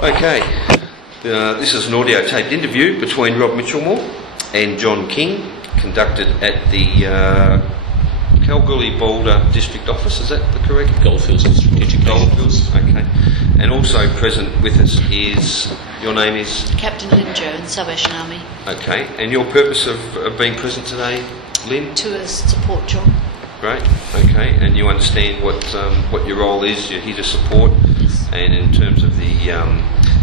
Okay, this is an audio taped interview between Rob Mitchellmore and John King, conducted at the Kalgoorlie-Boulder District Office. Is that the correct? Goldfields District Education Goldfields, okay. And also present with us is, your name is? Captain Lynn Jones, Salvation Army. Okay, and your purpose of being present today, Lynn? To support John. Great, okay, and you understand what your role is, you're here to support, Yes. and in terms of the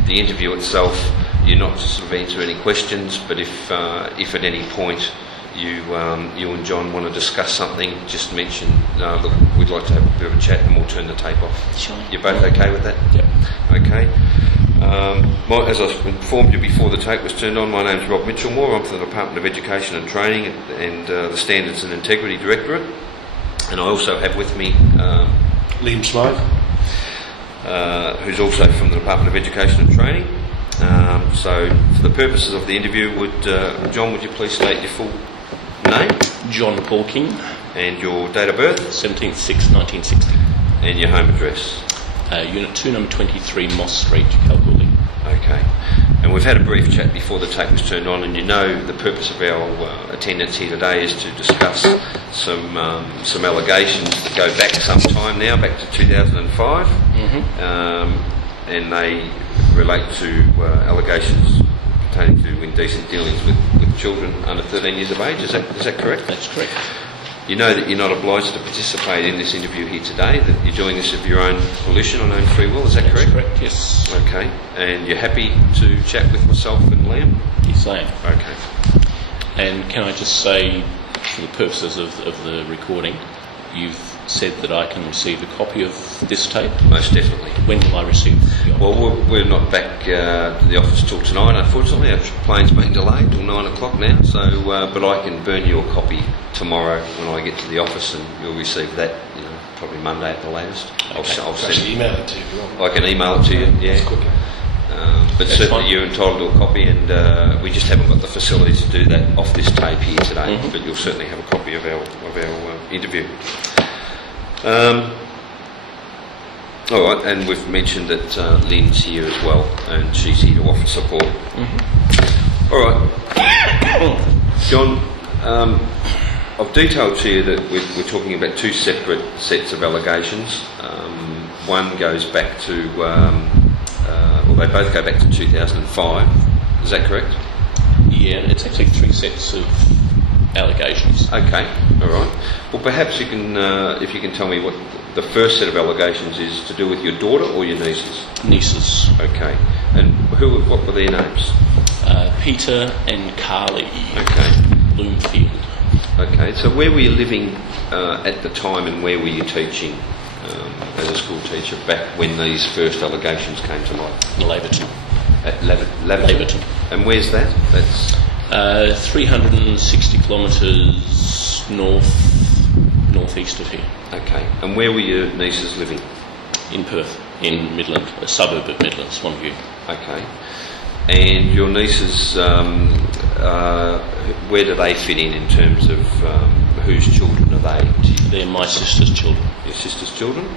interview itself, you're not to sort of answer any questions, but if at any point you and John want to discuss something, just mention, look, we'd like to have a bit of a chat, and we'll turn the tape off. Sure. You're both okay with that? Yep. Okay. As I informed you before the tape was turned on, my name's Rob Mitchellmore. I'm from the Department of Education and Training and the Standards and Integrity Directorate. And I also have with me Liam Smythe, who's also from the Department of Education and Training. So for the purposes of the interview, John, would you please state your full name? John Paul King, and your date of birth? 17/6/1960. And your home address? Unit 2, number 23, Moss Street, Kalgoorlie. Okay. And we've had a brief chat before the tape was turned on, and you know the purpose of our attendance here today is to discuss some allegations that go back some time now, back to 2005, and they relate to allegations pertaining to indecent dealings with children under 13 years of age. Is that correct? That's correct. You know that you're not obliged to participate in this interview here today, that you're doing this of your own volition, on own free will, is that correct? That's correct, yes. Okay, and you're happy to chat with myself and Liam? Yes, I am. Okay. And can I just say, for the purposes of the recording, you've said that I can receive a copy of this tape? Most definitely. When will I receive it? Well, we're not back to the office till tonight, unfortunately. Our plane's been delayed till 9 o'clock now, so but I can burn you a copy tomorrow when I get to the office, and you'll receive that, probably Monday at the latest. Okay. I'll send email it to you if you want. I can email it to you, yeah. It's quicker. But That's certainly fine. you're entitled to a copy, and we just haven't got the facilities to do that off this tape here today. Mhm. But you'll certainly have a copy of our interview. All right, and we've mentioned that Lynn's here as well, and she's here to offer support. All right, John, I've detailed to you that we're talking about two separate sets of allegations. One goes back to, they both go back to 2005. Is that correct? Yeah, it's actually 3 sets of allegations. Okay, all right. Well, perhaps you can, if you can tell me what the first set of allegations is to do with your daughter or your nieces. Nieces. Okay, and what were their names? Peter and Carly. Okay. Bloomfield. Okay, so where were you living at the time, and where were you teaching as a school teacher back when these first allegations came to light? Laverton. At Laverton. Laverton. And where's that? That's 360 kilometres northeast of here, okay. And where were your nieces living? in Perth, in Midland, a suburb of Midland, Swanview. Okay. And your nieces, where do they fit in terms of whose children are they? They're my sister's children. Your sister's children?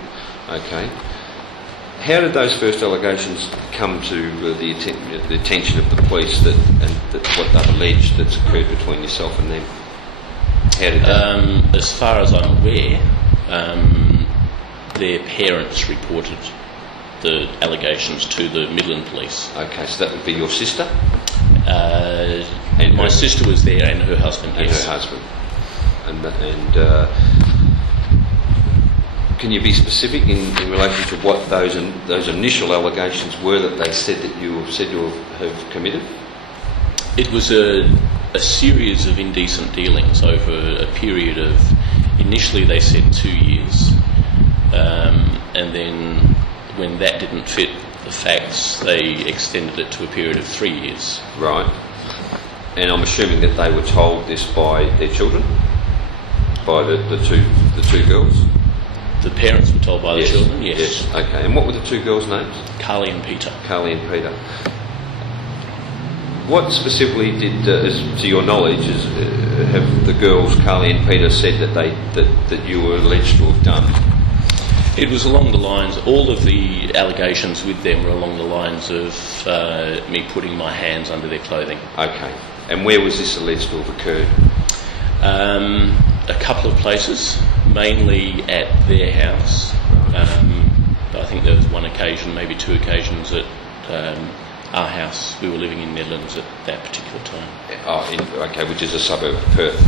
Okay. How did those first allegations come to the attention of the police that what they've alleged that's occurred between yourself and them? How did that? As far as I'm aware, their parents reported the allegations to the Midland police. Okay, so that would be your sister? And my sister was there, and her husband, And yes. her husband. And can you be specific in relation to what those initial allegations were that they said that you have committed? It was a series of indecent dealings over a period of, initially they said 2 years, and then when that didn't fit the facts, they extended it to a period of 3 years. Right. And I'm assuming that they were told this by their children, by the two girls. The parents were told by the Yes. children, yes. Yes. Okay. And what were the two girls' names? Carly and Peter. Carly and Peter. What specifically did, to your knowledge, have the girls, Carly and Peter, said that you were alleged to have done? It was along the lines, all of the allegations with them were along the lines of me putting my hands under their clothing. Okay. And where was this alleged to have occurred? A couple of places, mainly at their house. I think there was one occasion, maybe two occasions at our house. We were living in Netherlands at that particular time. Okay, which is a suburb of Perth.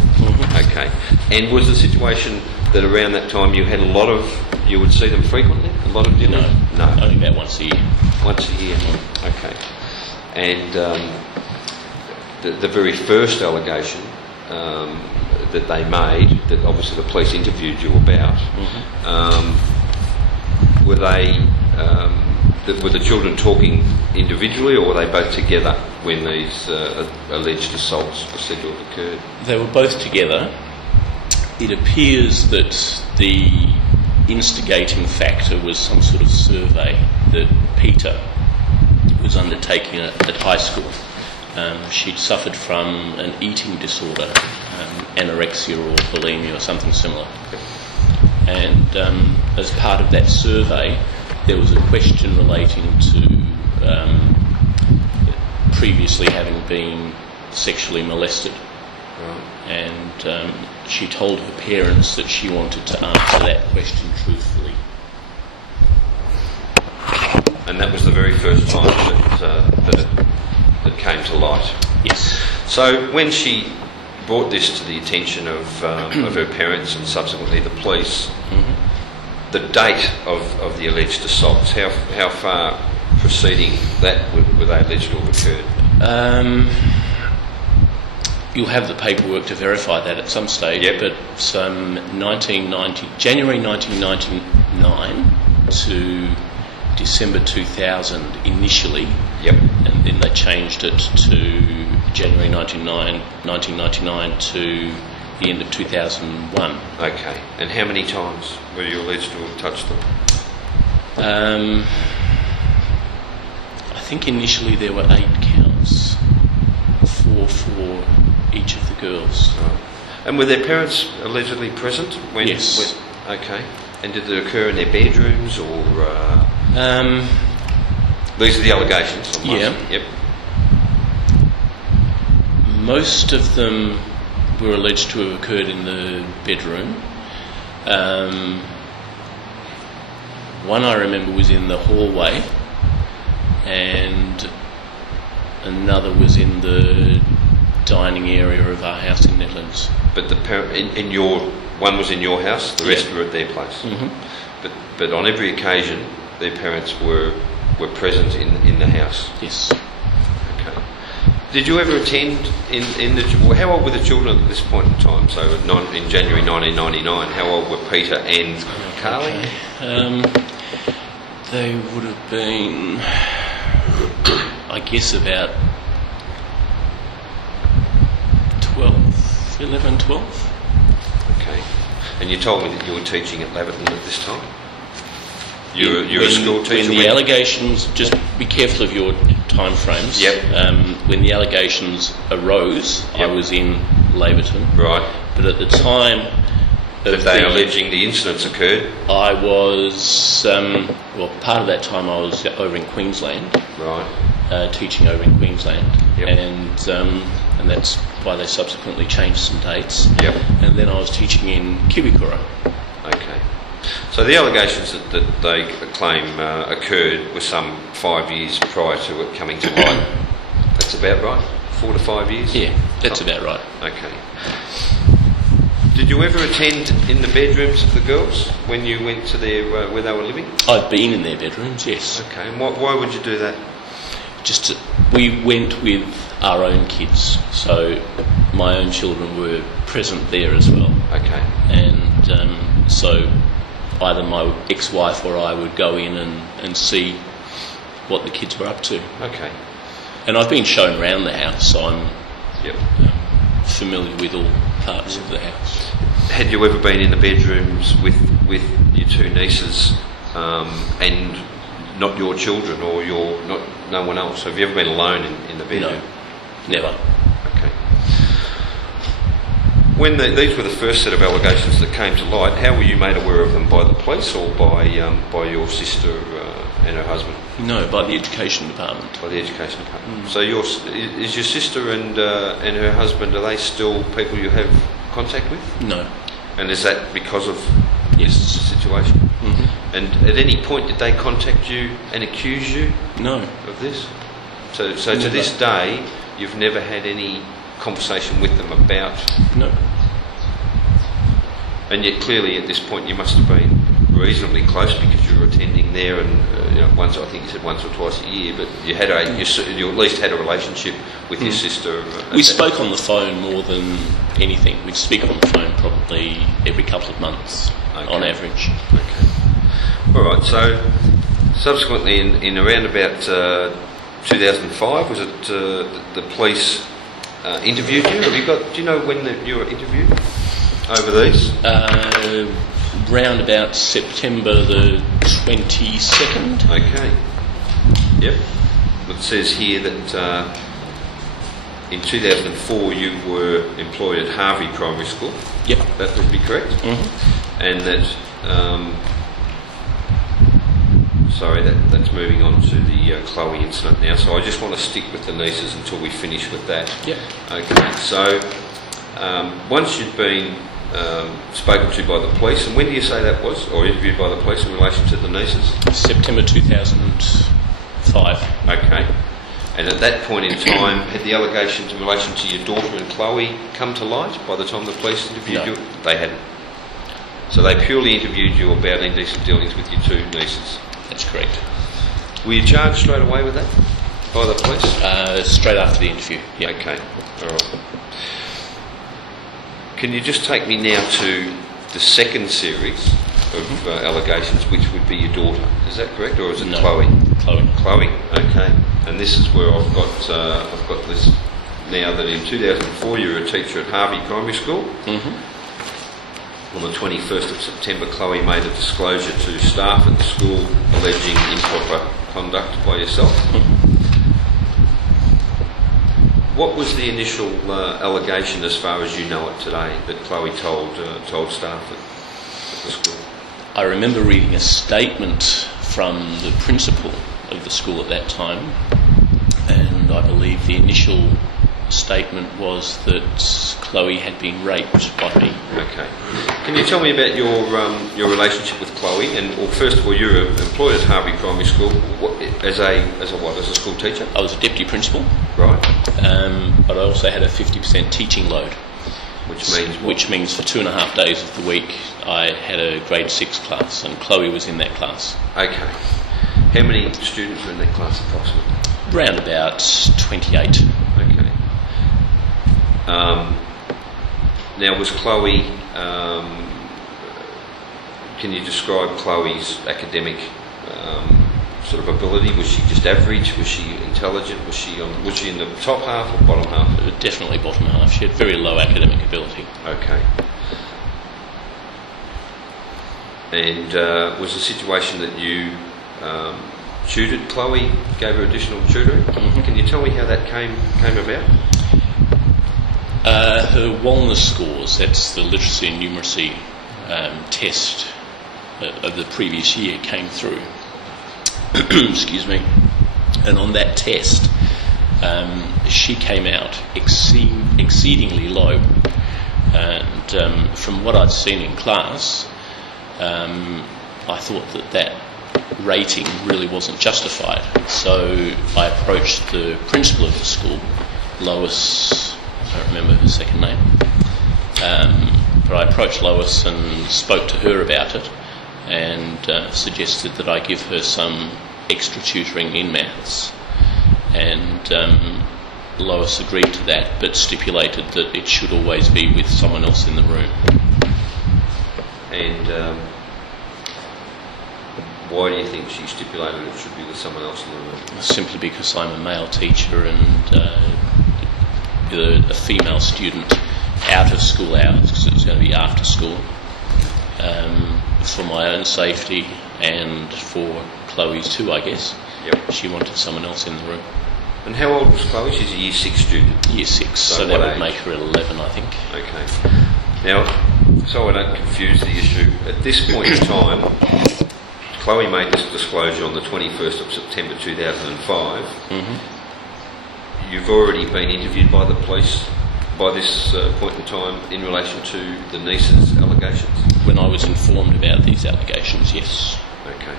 Okay. And was the situation that around that time you had you would see them frequently? A lot of dealings? No, only about once a year. Once a year. Okay. And the very first allegation that they made, that obviously the police interviewed you about, were the children talking individually, or were they both together when these alleged assaults were said to have occurred? They were both together. It appears that the instigating factor was some sort of survey that Peter was undertaking at high school. She'd suffered from an eating disorder, anorexia or bulimia or something similar. And as part of that survey, there was a question relating to previously having been sexually molested. And she told her parents that she wanted to answer that question truthfully. And that was the very first time that it came to light? Yes. So when she brought this to the attention of her parents and subsequently the police, the date of the alleged assaults, how far preceding that were they alleged to have occurred? You'll have the paperwork to verify that at some stage, but January 1999 to December 2000 initially, and then they changed it to January 1999 to the end of 2001. Okay, and how many times were you alleged to have touched them? I think initially there were 8 counts, 4 for each of the girls. Right. And were their parents allegedly present? Yes. Okay. And did it occur in their bedrooms or... These are the allegations. Yeah. Yep. Most of them were alleged to have occurred in the bedroom. One I remember was in the hallway, and another was in the dining area of our house in Netherlands. But the one was in your house, the rest were at their place. But on every occasion, their parents were present in the house. Yes. Okay. Did you ever attend how old were the children at this point in time? So in January 1999, how old were Peter and Carly? They would have been, I guess, about 11, 12. Okay. And you told me that you were teaching at Laverton at this time? You're a school teacher? When the allegations, just be careful of your time frames. When the allegations arose, I was in Laverton. Right. But at the time that they alleging the incidents occurred? I was, part of that time I was over in Queensland. Right. Teaching over in Queensland. And that's why they subsequently changed some dates. And then I was teaching in Kiwikura. Okay. So the allegations that they claim occurred were some 5 years prior to it coming to light. That's about right? 4 to 5 years? Yeah, that's about right. Okay. Did you ever attend in the bedrooms of the girls when you went to where they were living? I've been in their bedrooms, yes. Okay, and why would you do that? We went with our own kids, so my own children were present there as well. Okay. And so either my ex-wife or I would go in and see what the kids were up to. Okay. And I've been shown around the house, so I'm Yep. familiar with all parts of the house. Had you ever been in the bedrooms with your two nieces and not your children or no one else? Have you ever been alone in the bedroom? No, never. Okay. When these were the first set of allegations that came to light, how were you made aware of them? By the police or by your sister and her husband? No, by the education department. By the education department. So is your sister and her husband, are they still people you have contact with? No. And is that because of Yes. this situation? Mm-hmm. And at any point did they contact you and accuse you No. of this? So to this day, you've never had any conversation with them about... No. And yet clearly at this point you must have been reasonably close because you were attending there, and once, I think you said once or twice a year, but you had you at least had a relationship with your sister. We spoke on the phone more than anything. We'd speak on the phone probably every couple of months on average. Okay. All right. So subsequently, in around about 2005, was it the police interviewed you? Do you know when you were interviewed over these? Round about September the 22nd. Okay. Yep. It says here that in 2004 you were employed at Harvey Primary School. Yep. That would be correct. Mm-hmm. And that. Sorry, that's moving on to the Chloe incident now. So I just want to stick with the nieces until we finish with that. Yep. Okay. So once you'd been spoken to by the police, and when do you say that was, or interviewed by the police in relation to the nieces? September 2005. Okay. And at that point in time, had the allegations in relation to your daughter and Chloe come to light by the time the police interviewed you? They hadn't. So they purely interviewed you about indecent dealings with your two nieces? That's correct. Were you charged straight away with that by the police? Straight after the interview, yeah. Okay, all right. Can you just take me now to the second series of allegations, which would be your daughter? Is that correct, or is it Chloe? Chloe. Okay. And this is where I've got this now, that in 2004 you were a teacher at Harvey Primary School. Mm-hmm. On the 21st of September, Chloe made a disclosure to staff at the school alleging improper conduct by yourself. Mm-hmm. What was the initial allegation, as far as you know it today, that Chloe told staff at the school? I remember reading a statement from the principal of the school at that time, and I believe the initial statement was that Chloe had been raped by me. Okay. Can you tell me about your relationship with Chloe? And first of all, you were employed at Harvey Primary School as a school teacher? I was a deputy principal. Right. But I also had a 50% teaching load. Which means what? Which means for 2.5 days of the week I had a grade 6 class, and Chloe was in that class. Okay. How many students were in that class approximately? Round about 28. Okay. Now, was Chloe... can you describe Chloe's academic sort of ability? Was she just average? Was she intelligent? Was she in the top half or bottom half? Definitely bottom half. She had very low academic ability. Okay. And was the situation that you tutored Chloe, gave her additional tutoring? Mm-hmm. Can you tell me how that came about? Her wellness scores, that's the literacy and numeracy test of the previous year, came through. Excuse me. And on that test, she came out exceedingly low. And from what I'd seen in class, I thought that rating really wasn't justified. So I approached the principal of the school, Lois, I don't remember her second name, but I approached Lois and spoke to her about it, and suggested that I give her some extra tutoring in maths, and Lois agreed to that, but stipulated that it should always be with someone else in the room. And why do you think she stipulated it should be with someone else in the room? Simply because I'm a male teacher, and a female student out of school hours, because it was going to be after school, for my own safety and for Chloe's too, I guess. Yep. She wanted someone else in the room. And how old was Chloe? She's a Year 6 student. Year 6, So so that what would age? make her 11, I think. Okay. Now, so I don't confuse the issue, at this point in time, Chloe made this disclosure on the 21st of September 2005. Mm-hmm. You've already been interviewed by the police by this point in time in relation to the niece's allegations? When I was informed about these allegations, yes. Okay.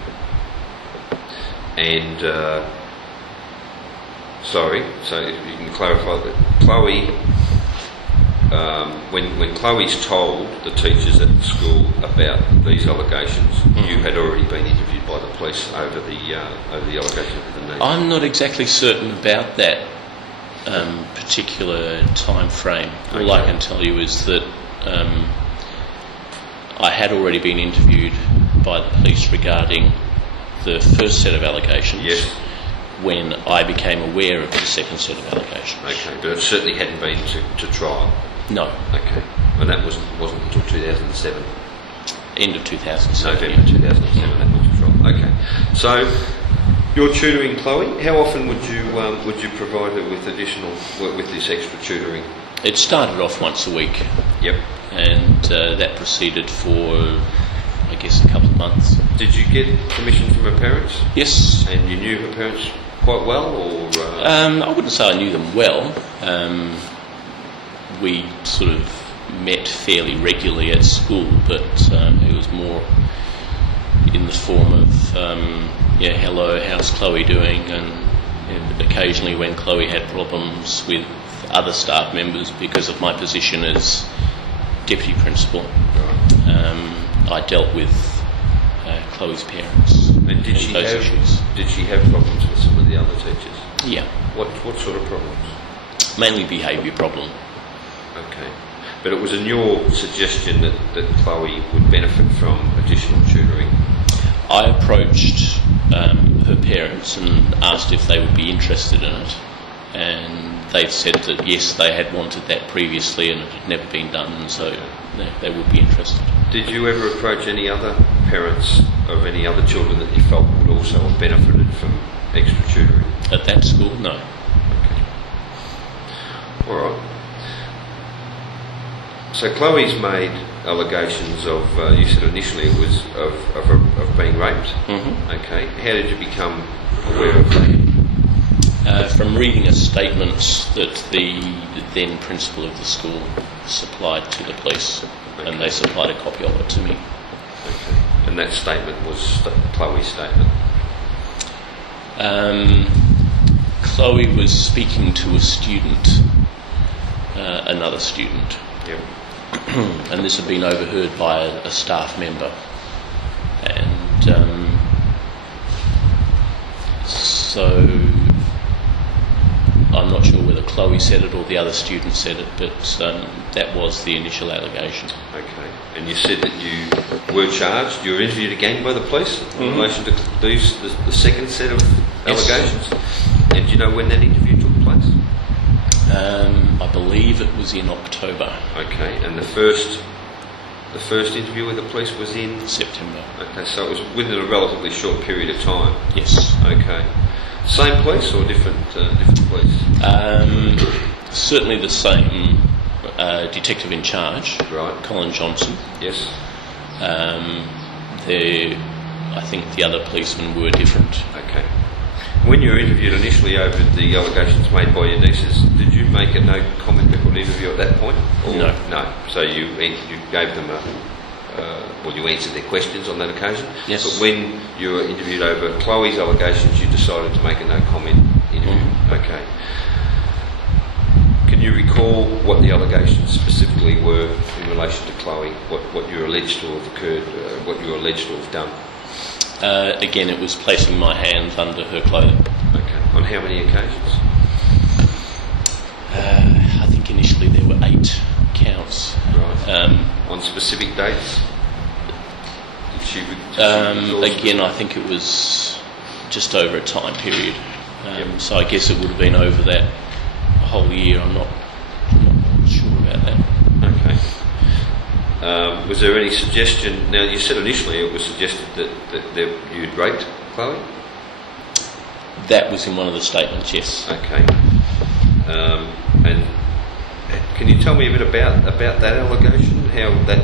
And, sorry, so if you can clarify that Chloe, when Chloe's told the teachers at the school about these allegations, you had already been interviewed by the police over the allegations of the niece? I'm not exactly certain about that particular time frame. Okay. All I can tell you is that I had already been interviewed by the police regarding the first set of allegations. Yes. When I became aware of the second set of allegations. Okay, but it certainly hadn't been to trial? No. Okay, and that wasn't until 2007? End of 2007. November 2007, that was to trial. Okay, so you're tutoring Chloe. How often would you provide her with this extra tutoring? It started off once a week. Yep. And that proceeded for, I guess, a couple of months. Did you get permission from her parents? Yes. And you knew her parents quite well, or? I wouldn't say I knew them well. We sort of met fairly regularly at school, but it was more in the form of, hello, how's Chloe doing? And occasionally when Chloe had problems with other staff members because of my position as deputy principal, I dealt with Chloe's parents. And did she have problems with some of the other teachers? Yeah. What sort of problems? Mainly behaviour problem. Okay. But it was in your suggestion that Chloe would benefit from additional tutoring? I approached her parents and asked if they would be interested in it, and they said that yes, they had wanted that previously and it had never been done, and so they would be interested. Did you ever approach any other parents of any other children that you felt would also have benefited from extra tutoring? At that school, no. Okay. All right. So Chloe's made allegations of, you said initially it was of being raped. Mm-hmm. Okay. How did you become aware of that? From reading a statement that the then principal of the school supplied to the police, and they supplied a copy of it to me. Okay. And that statement was Chloe's statement? Chloe was speaking to a student, another student. Yep. And this had been overheard by a staff member, and so I'm not sure whether Chloe said it or the other student said it, but that was the initial allegation. Okay. And you said that you were charged, you were interviewed again by the police in relation to the second set of allegations? Yes. And do you know when that interview took place? I believe it was in October. Okay, and the first interview with the police was in September. Okay, so it was within a relatively short period of time. Yes. Okay, same police or different police? Certainly the same detective in charge, right? Colin Johnson. Yes. I think the other policemen were different. Okay. When you were interviewed initially over the allegations made by your nieces, did you make a no comment record interview at that point? Or No. No. So you gave them you answered their questions on that occasion? Yes. But when you were interviewed over Chloe's allegations, you decided to make a no comment interview? Okay. Can you recall what the allegations specifically were in relation to Chloe? What you were alleged to have occurred, what you were alleged to have done? Again, it was placing my hands under her clothing. Okay. On how many occasions? I think initially there were 8 counts. Right. On specific dates? Did she again, I think it was just over a time period. So I guess it would have been over that whole year. I'm not sure about that. Okay. Was there any suggestion? Now you said initially it was suggested that you'd raped Chloe. That was in one of the statements, yes. Okay. And Can you tell me a bit about that allegation? How that,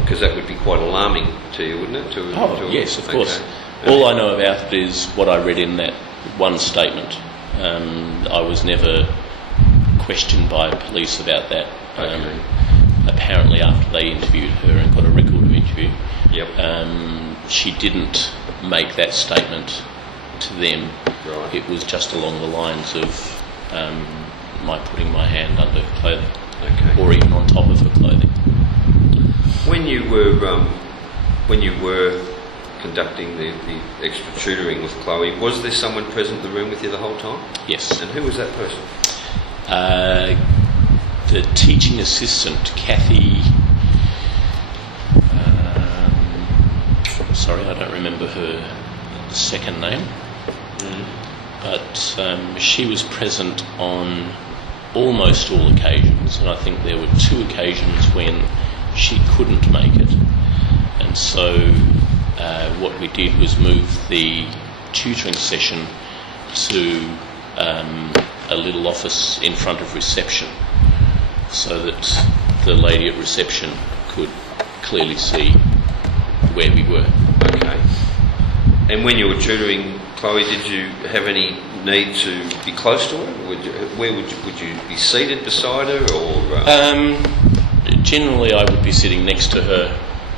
because that would be quite alarming to you, wouldn't it? Yes, of course. All I know about it is what I read in that one statement. I was never questioned by police about that. Apparently, after they interviewed her and got a record of interview, she didn't make that statement to them. Right. It was just along the lines of my putting my hand under her clothing, or even on top of her clothing. When you were conducting the extra tutoring with Chloe, was there someone present in the room with you the whole time? Yes. And who was that person? The teaching assistant, Kathy. Sorry, I don't remember her second name. But she was present on almost all occasions, and I think there were 2 occasions when she couldn't make it. And so what we did was move the tutoring session to a little office in front of reception, so that the lady at reception could clearly see where we were. Okay. And when you were tutoring Chloe, did you have any need to be close to her? Would you be seated beside her, or? Generally, I would be sitting next to her,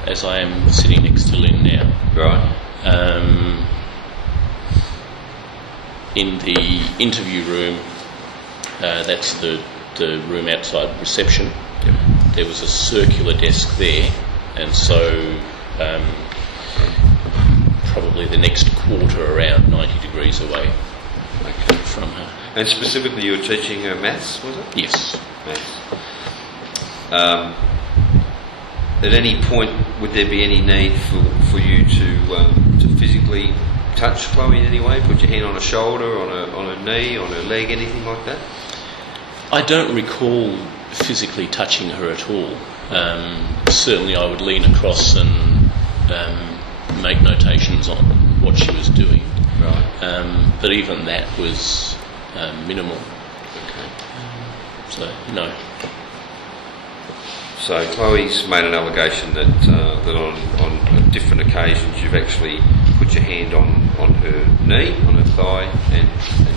as I am sitting next to Lynn now. Right. In the interview room, that's the room outside reception. Yep. There was a circular desk there, and so probably the next quarter around 90 degrees away from her. And specifically, you were teaching her maths, was it? Yes. Maths. At any point, would there be any need for you to physically touch Chloe in any way? Put your hand on her shoulder, on her knee, on her leg, anything like that? I don't recall physically touching her at all. Certainly I would lean across and make notations on what she was doing. Right. But even that was minimal. Okay. So, no. So Chloe's made an allegation that on different occasions you've actually put your hand on her knee, on her thigh, and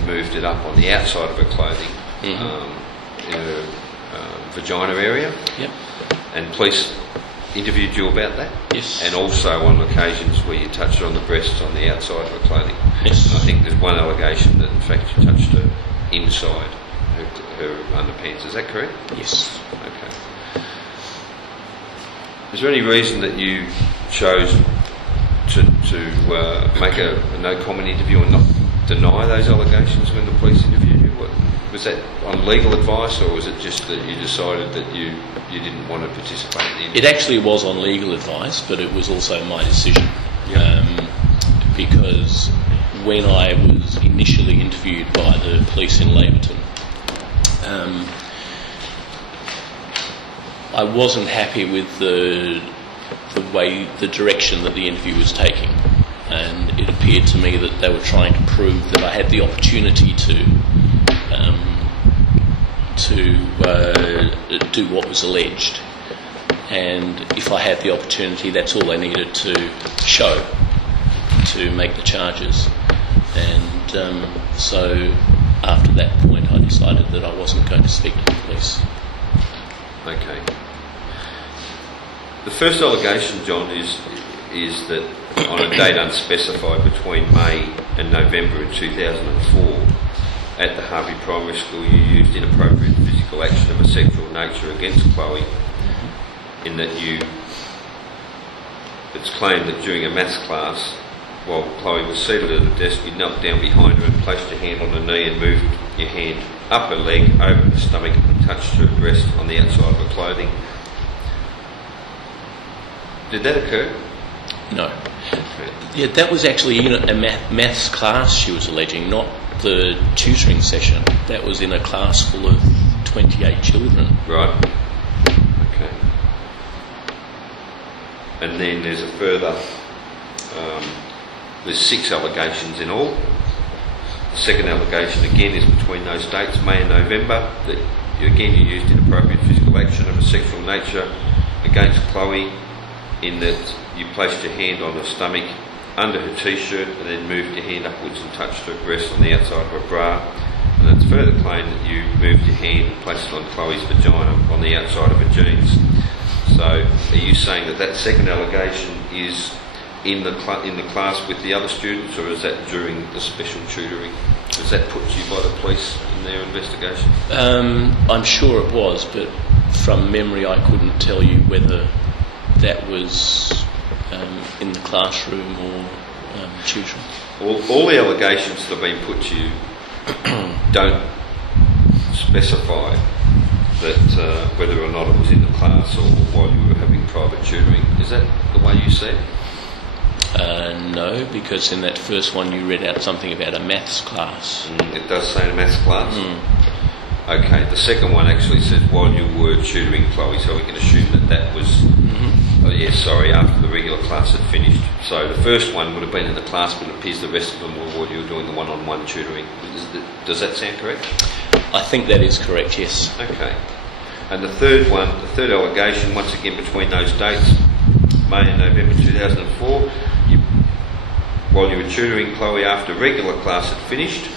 moved it up on the outside of her clothing, in her vagina area. Yep. And police interviewed you about that? Yes. And also on occasions where you touched her on the breasts on the outside of her clothing? Yes. And I think there's one allegation that in fact you touched her inside her underpants. Is that correct? Yes. Okay. Is there any reason that you chose to make a no-comment interview and not deny those allegations when the police interviewed you? Was that on legal advice, or was it just that you decided that you didn't want to participate in the interview? It actually was on legal advice, but it was also my decision. Yep. Because when I was initially interviewed by the police in Laverton, I wasn't happy with the direction that the interview was taking, and it appeared to me that they were trying to prove that I had the opportunity to do what was alleged, and if I had the opportunity, that's all they needed to show to make the charges. And so after that point I decided that I wasn't going to speak to the police. Okay. The first allegation, John, is that on a date unspecified between May and November in 2004, at the Harvey Primary School, you used inappropriate physical action of a sexual nature against Chloe, in that it's claimed that during a maths class, while Chloe was seated at a desk, you knelt down behind her and placed your hand on her knee and moved your hand up her leg, over her stomach, and touched her breast on the outside of her clothing. Did that occur? No. Yeah, that was actually in a maths class she was alleging, not the tutoring session. That was in a class full of 28 children. Right. Okay. And then there's a further, there's 6 allegations in all. The second allegation again is between those dates, May and November, that you used inappropriate physical action of a sexual nature against Chloe, in that you placed your hand on her stomach under her t-shirt and then moved your hand upwards and touched her breast on the outside of her bra. And it's further claimed that you moved your hand and placed it on Chloe's vagina on the outside of her jeans. So are you saying that that second allegation is in the class with the other students, or is that during the special tutoring? Was that put to you by the police in their investigation? I'm sure it was, but from memory I couldn't tell you whether that was in the classroom or tutoring. All the allegations that have been put to you don't specify that whether or not it was in the class or while you were having private tutoring. Is that the way you see it? No, because in that first one you read out something about a maths class. It does say a maths class? Okay, the second one actually says while you were tutoring Chloe, so we can assume that that was, after the regular class had finished. So the first one would have been in the class, but it appears the rest of them were while you were doing the one-on-one tutoring. Does that sound correct? I think that is correct, yes. Okay. And the third allegation, once again between those dates, May and November 2004, while you were tutoring Chloe after regular class had finished,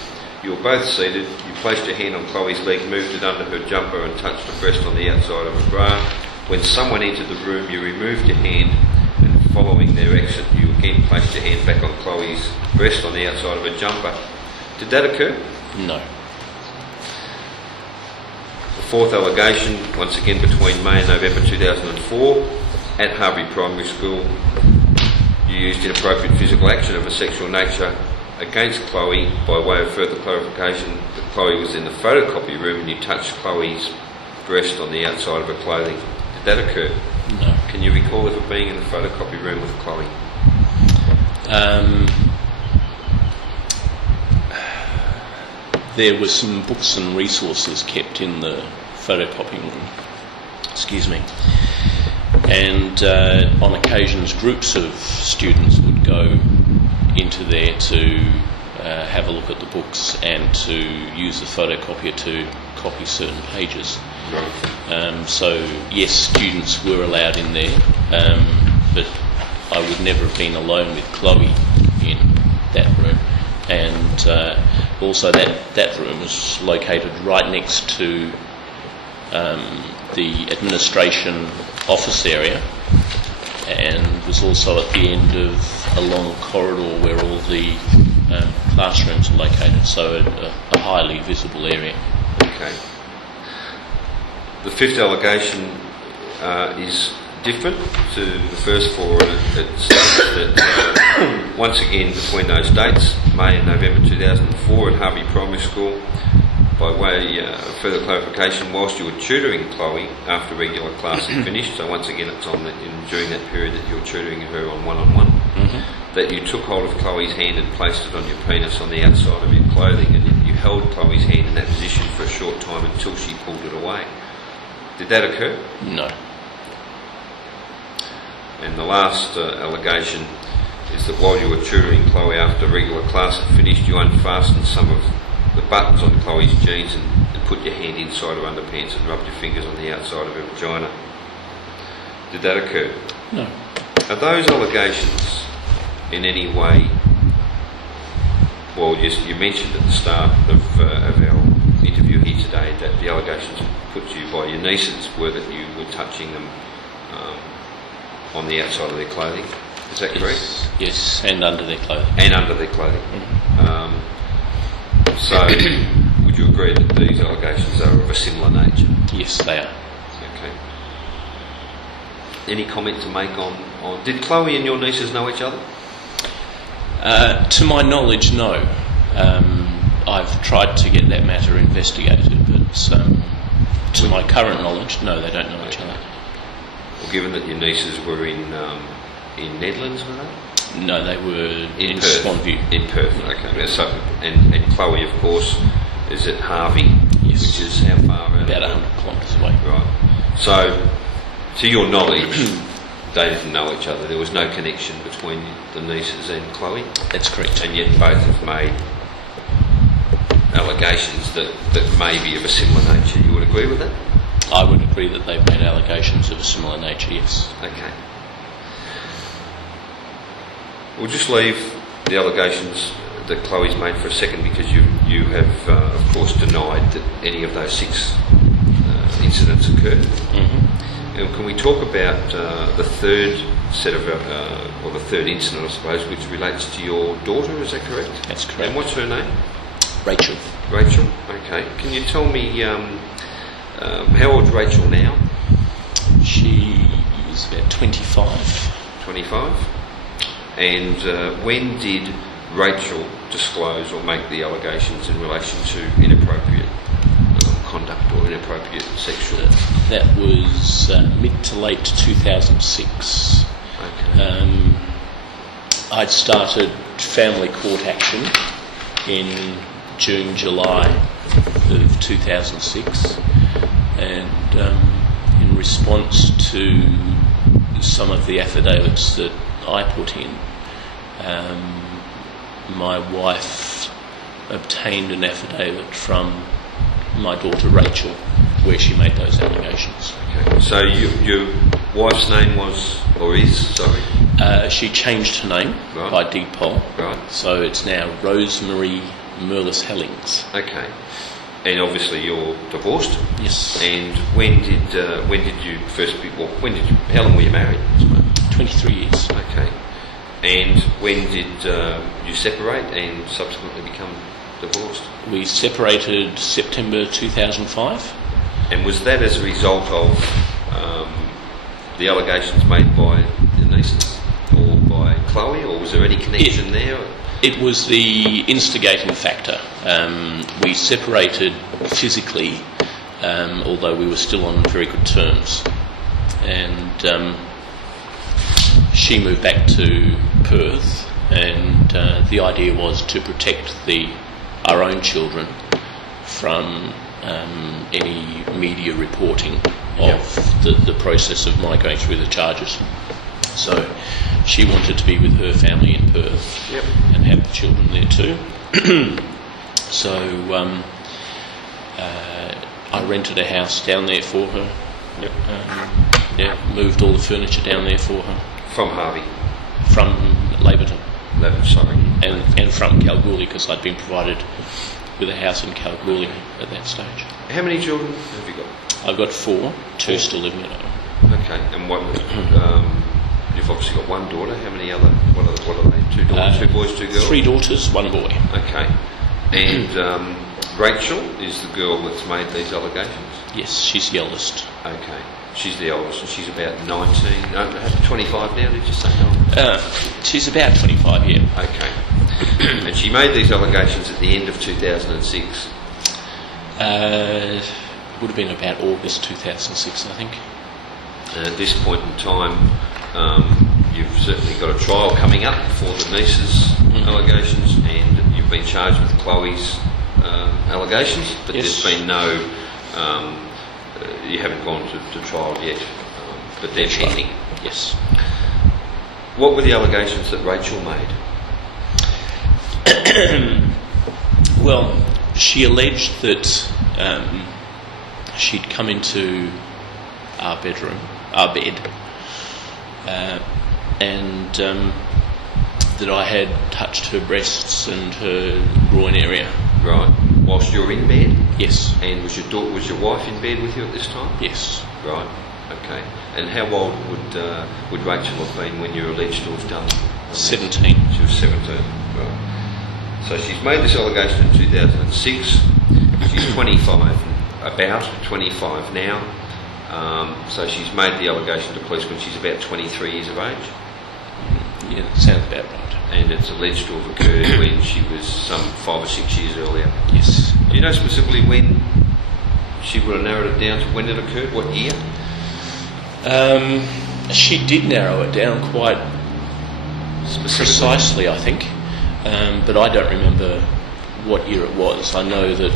you were both seated, you placed your hand on Chloe's leg, moved it under her jumper and touched her breast on the outside of her bra. When someone entered the room, you removed your hand, and following their exit, you again placed your hand back on Chloe's breast on the outside of her jumper. Did that occur? No. The fourth allegation, once again between May and November 2004, at Harvey Primary School, you used inappropriate physical action of a sexual nature against Chloe. By way of further clarification, that Chloe was in the photocopy room and you touched Chloe's breast on the outside of her clothing. Did that occur? No. Can you recall ever being in the photocopy room with Chloe? There were some books and resources kept in the photocopying room. Excuse me. And on occasions groups of students would go into there to have a look at the books and to use the photocopier to copy certain pages. Right. So yes, students were allowed in there, but I would never have been alone with Chloe in that room. And also that room was located right next to the administration office area, and was also at the end of a long corridor where all the classrooms are located, so a highly visible area. Okay. The fifth allegation is different to the first four. It states that once again between those dates, May and November 2004 at Harvey Primary School, by way of further clarification, whilst you were tutoring Chloe after regular class had finished, so once again it's during that period that you were tutoring her on one-on-one, that you took hold of Chloe's hand and placed it on your penis on the outside of your clothing, and you held Chloe's hand in that position for a short time until she pulled it away. Did that occur? No. And the last allegation is that while you were tutoring Chloe after regular class had finished, you unfastened some of the buttons on Chloe's jeans and put your hand inside her underpants and rubbed your fingers on the outside of her vagina. Did that occur? No. Are those allegations in any way, well, you mentioned at the start of our interview here today that the allegations put to you by your nieces were that you were touching them on the outside of their clothing. Is that correct? Yes, and under their clothing. And under their clothing. So, would you agree that these allegations are of a similar nature? Yes, they are. Okay. Any comment to make on did Chloe and your nieces know each other? To my knowledge, no. I've tried to get that matter investigated, but to my current knowledge, no, they don't know each other. Well, given that your nieces were in Nedlands, were they? No, they were in Perth. Swanview. In Perth, okay. So, and Chloe, of course, is at Harvey, Yes. which is how far? About 100 kilometres away. Right. So, to your knowledge, they didn't know each other. There was no connection between the nieces and Chloe. That's correct. And yet both have made allegations allegations that may be of a similar nature. You would agree with that? I would agree that they've made allegations of a similar nature, yes. Okay. We'll just leave the allegations that Chloe's made for a second, because you have, of course, denied that any of those 6 incidents occurred. Mm-hmm. And can we talk about the third set of, or the third incident, I suppose, which relates to your daughter? Is that correct? That's correct. And what's her name? Rachel. Rachel. Okay. Can you tell me how old's Rachel now? She is about 25. 25. And when did Rachel disclose or make the allegations in relation to inappropriate conduct or inappropriate sexual? That was mid to late 2006. Okay. I'd started family court action in June, July of 2006, and in response to some of the affidavits that I put in, my wife obtained an affidavit from my daughter Rachel where she made those allegations. Okay. So your wife's name was, or is, sorry? She changed her name Right. by deed poll. Right. So it's now Rosemary Merlis Hellings. Okay. And obviously you're divorced. Yes. And when did you first be? Well, how long were you married? 23 years. Okay. And when did you separate and subsequently become divorced? We separated September 2005. And was that as a result of the allegations made by the nieces or by Chloe, or was there any connection there? It was the instigating factor. We separated physically, although we were still on very good terms. And she moved back to Perth, and the idea was to protect our own children from any media reporting of the process of my going through the charges. So she wanted to be with her family in Perth. Yep. And have the children there too. So I rented a house down there for her. Yep. Moved all the furniture down there for her. From Harvey? From Laverton. Sorry. And from Kalgoorlie, because I'd been provided with a house in Kalgoorlie at that stage. How many children have you got? I've got 4, 2 still living at home. Okay. And what? You've obviously got one daughter. How many other? What are they? 2 daughters, 2 boys, 2 girls. 3 daughters, 1 boy. Okay. And Rachel is the girl that's made these allegations. Yes, she's the eldest. Okay. She's the oldest, and she's about 19. No, 25 now. Did you say? She's about 25, yeah. Okay. And she made these allegations at the end of 2006. Would have been about August 2006, I think. And at this point in time, you've certainly got a trial coming up for the niece's allegations, and you've been charged with Chloe's allegations, but Yes. there's been no, you haven't gone to trial yet, but they're pending. Yes. What were the allegations that Rachel made? Well, she alleged that she'd come into our bed, and that I had touched her breasts and her groin area. Right. Whilst you were in bed? Yes. And was your wife in bed with you at this time? Yes. Right. Okay. And how old would Rachel have been when you were alleged to have done? 17. She was 17. Right. So she's made this allegation in 2006. She's 25, about 25 now. So she's made the allegation to police when she's about 23 years of age. Yeah, sounds about right. And it's alleged to have occurred when she was some 5 or 6 years earlier. Yes. Do you know specifically when she would have narrowed it down to when it occurred? What year? She did narrow it down quite precisely, I think, but I don't remember what year it was. I know that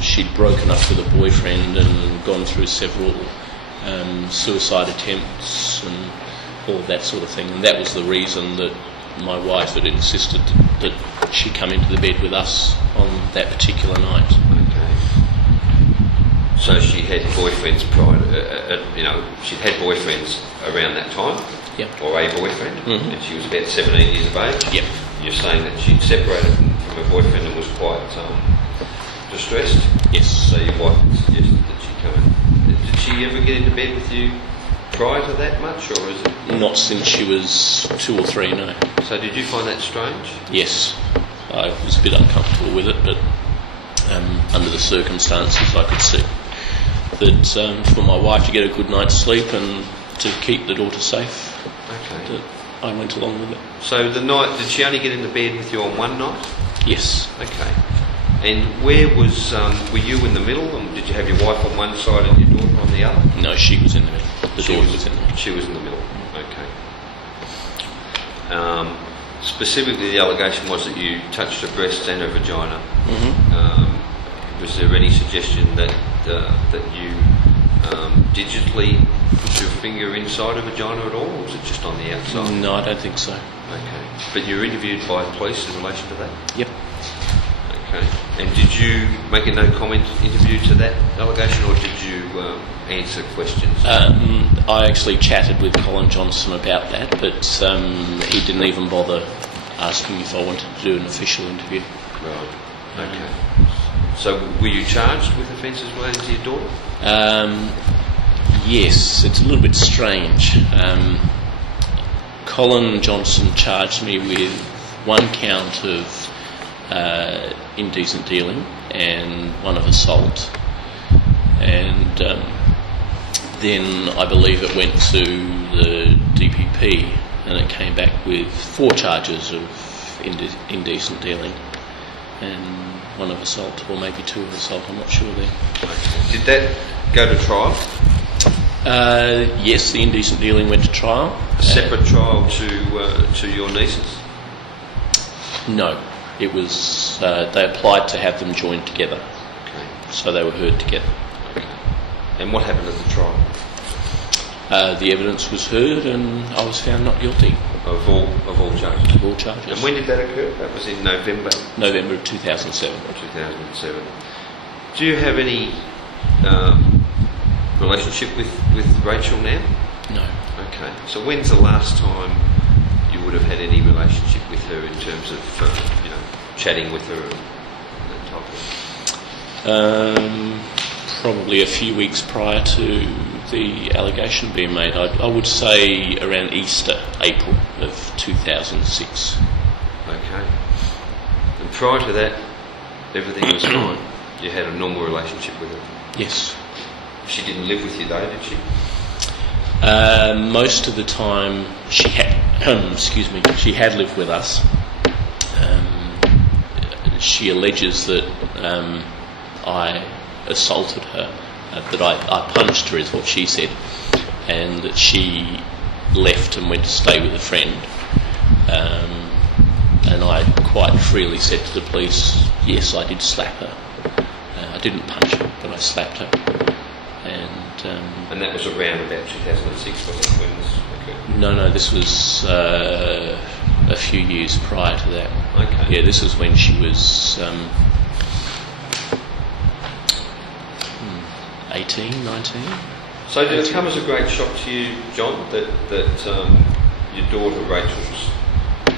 she'd broken up with a boyfriend and gone through several suicide attempts and all of that sort of thing, and that was the reason that my wife had insisted that she come into the bed with us on that particular night. Okay. So she had boyfriends prior to, she'd had boyfriends around that time? Yep. Or a boyfriend? Mm-hmm. And she was about 17 years of age? Yep. You're saying that she'd separated from her boyfriend and was quite distressed? Yes. So your wife suggested that she come in. Did she ever get into bed with you prior to that much, or is it? Not since she was 2 or 3, no. So did you find that strange? Yes. I was a bit uncomfortable with it, but under the circumstances I could see that for my wife to get a good night's sleep and to keep the daughter safe, okay, that I went along with it. So the night, did she only get into bed with you on one night? Yes. Okay. And where was, were you in the middle, and did you have your wife on one side and your daughter on the other? No, she was in the middle. The daughter was in the middle. She was in the middle, okay. Specifically, the allegation was that you touched her breasts and her vagina. Mm-hmm. Was there any suggestion that you digitally put your finger inside her vagina at all, or was it just on the outside? No, I don't think so. Okay. But you were interviewed by police in relation to that? Yep. Okay. And did you make a no comment interview to that allegation, or did you answer questions? I actually chatted with Colin Johnson about that, but he didn't even bother asking if I wanted to do an official interview. Right. Okay. So were you charged with offences relating to your daughter? Yes, it's a little bit strange. Colin Johnson charged me with one count of indecent dealing and one of assault, and then I believe it went to the DPP and it came back with 4 charges of indecent dealing and one of assault, or maybe 2 of assault, I'm not sure there. Okay. Did that go to trial? Yes, the indecent dealing went to trial. A separate trial to your nieces? No, it was, they applied to have them joined together. Okay. So they were heard together. Okay. And what happened at the trial? The evidence was heard and I was found not guilty. Of all charges? Of all charges. And when did that occur? That was in November? November of 2007. 2007. Do you have any relationship with Rachel now? No. Okay. So when's the last time you would have had any relationship with her in terms of, chatting with her and that type of? Probably a few weeks prior to the allegation being made. I would say around Easter, April of 2006. Okay. And prior to that, everything was fine. You had a normal relationship with her? Yes. She didn't live with you though, did she? Most of the time she had, she had lived with us. She alleges that I assaulted her, that I punched her is what she said, and that she left and went to stay with a friend. And I quite freely said to the police, yes, I did slap her. I didn't punch her, but I slapped her. And that was around about 2006, wasn't it, when this occurred? No, this was a few years prior to that. Okay. Yeah, this was when she was 18, 19. So did it come as a great shock to you, John, that your daughter Rachel was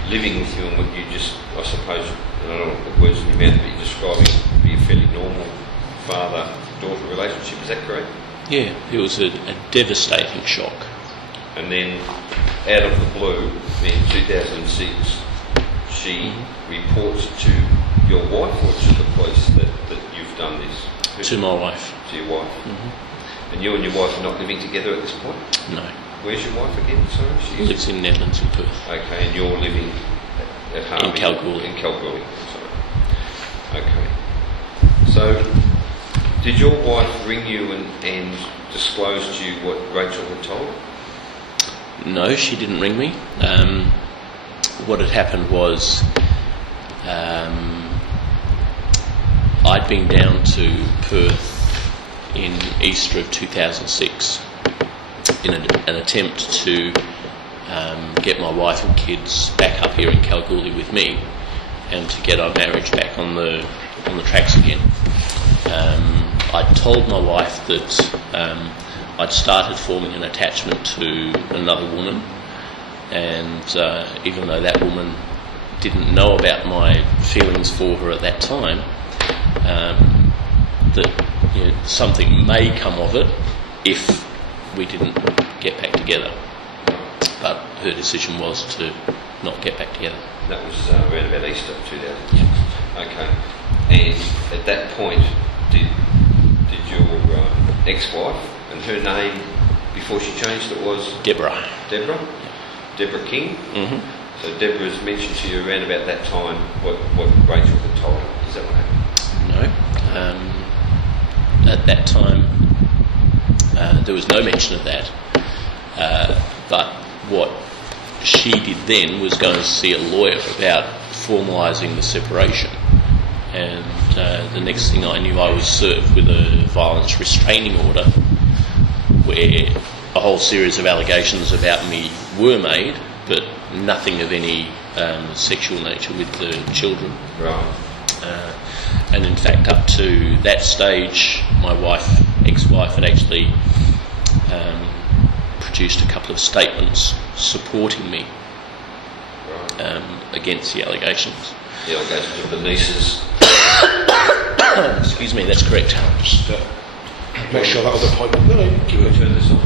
living with you and what you just, I suppose, and I don't want to put words in your mouth, but you're describing to be a fairly normal father-daughter relationship, is that correct? Yeah, it was a devastating shock. And then, out of the blue, in 2006, she reports to your wife or to the police that you've done this? To my wife. To your wife. Mm-hmm. And you and your wife are not living together at this point? No. Where's your wife again? Sorry, She lives in Netherlands in Perth. Okay, and you're living at home? In Kalgoorlie. In Kalgoorlie, sorry. Okay. So, did your wife ring you and disclose to you what Rachel had told her? No, she didn't ring me. What had happened was I'd been down to Perth in Easter of 2006 in an attempt to get my wife and kids back up here in Kalgoorlie with me, and to get our marriage back on the tracks again. I told my wife that I'd started forming an attachment to another woman, and even though that woman didn't know about my feelings for her at that time, that something may come of it if we didn't get back together. But her decision was to not get back together. That was around about Easter 2006. Okay. And at that point, did your ex-wife, and her name before she changed it was? Deborah. Deborah? Deborah King? Mm-hmm. So Deborah's mentioned to you around about that time what Rachel had told her. Is that what happened? No. At that time, there was no mention of that. But what she did then was go and see a lawyer about formalising the separation. And the next thing I knew, I was served with a violence restraining order where a whole series of allegations about me were made, but nothing of any sexual nature with the children. Right. And in fact, up to that stage, my ex-wife, had actually produced a couple of statements supporting me against the allegations. The allegations of the nieces. Excuse me, that's correct. Just make sure that was a point. No, keep We'll it. turn this on.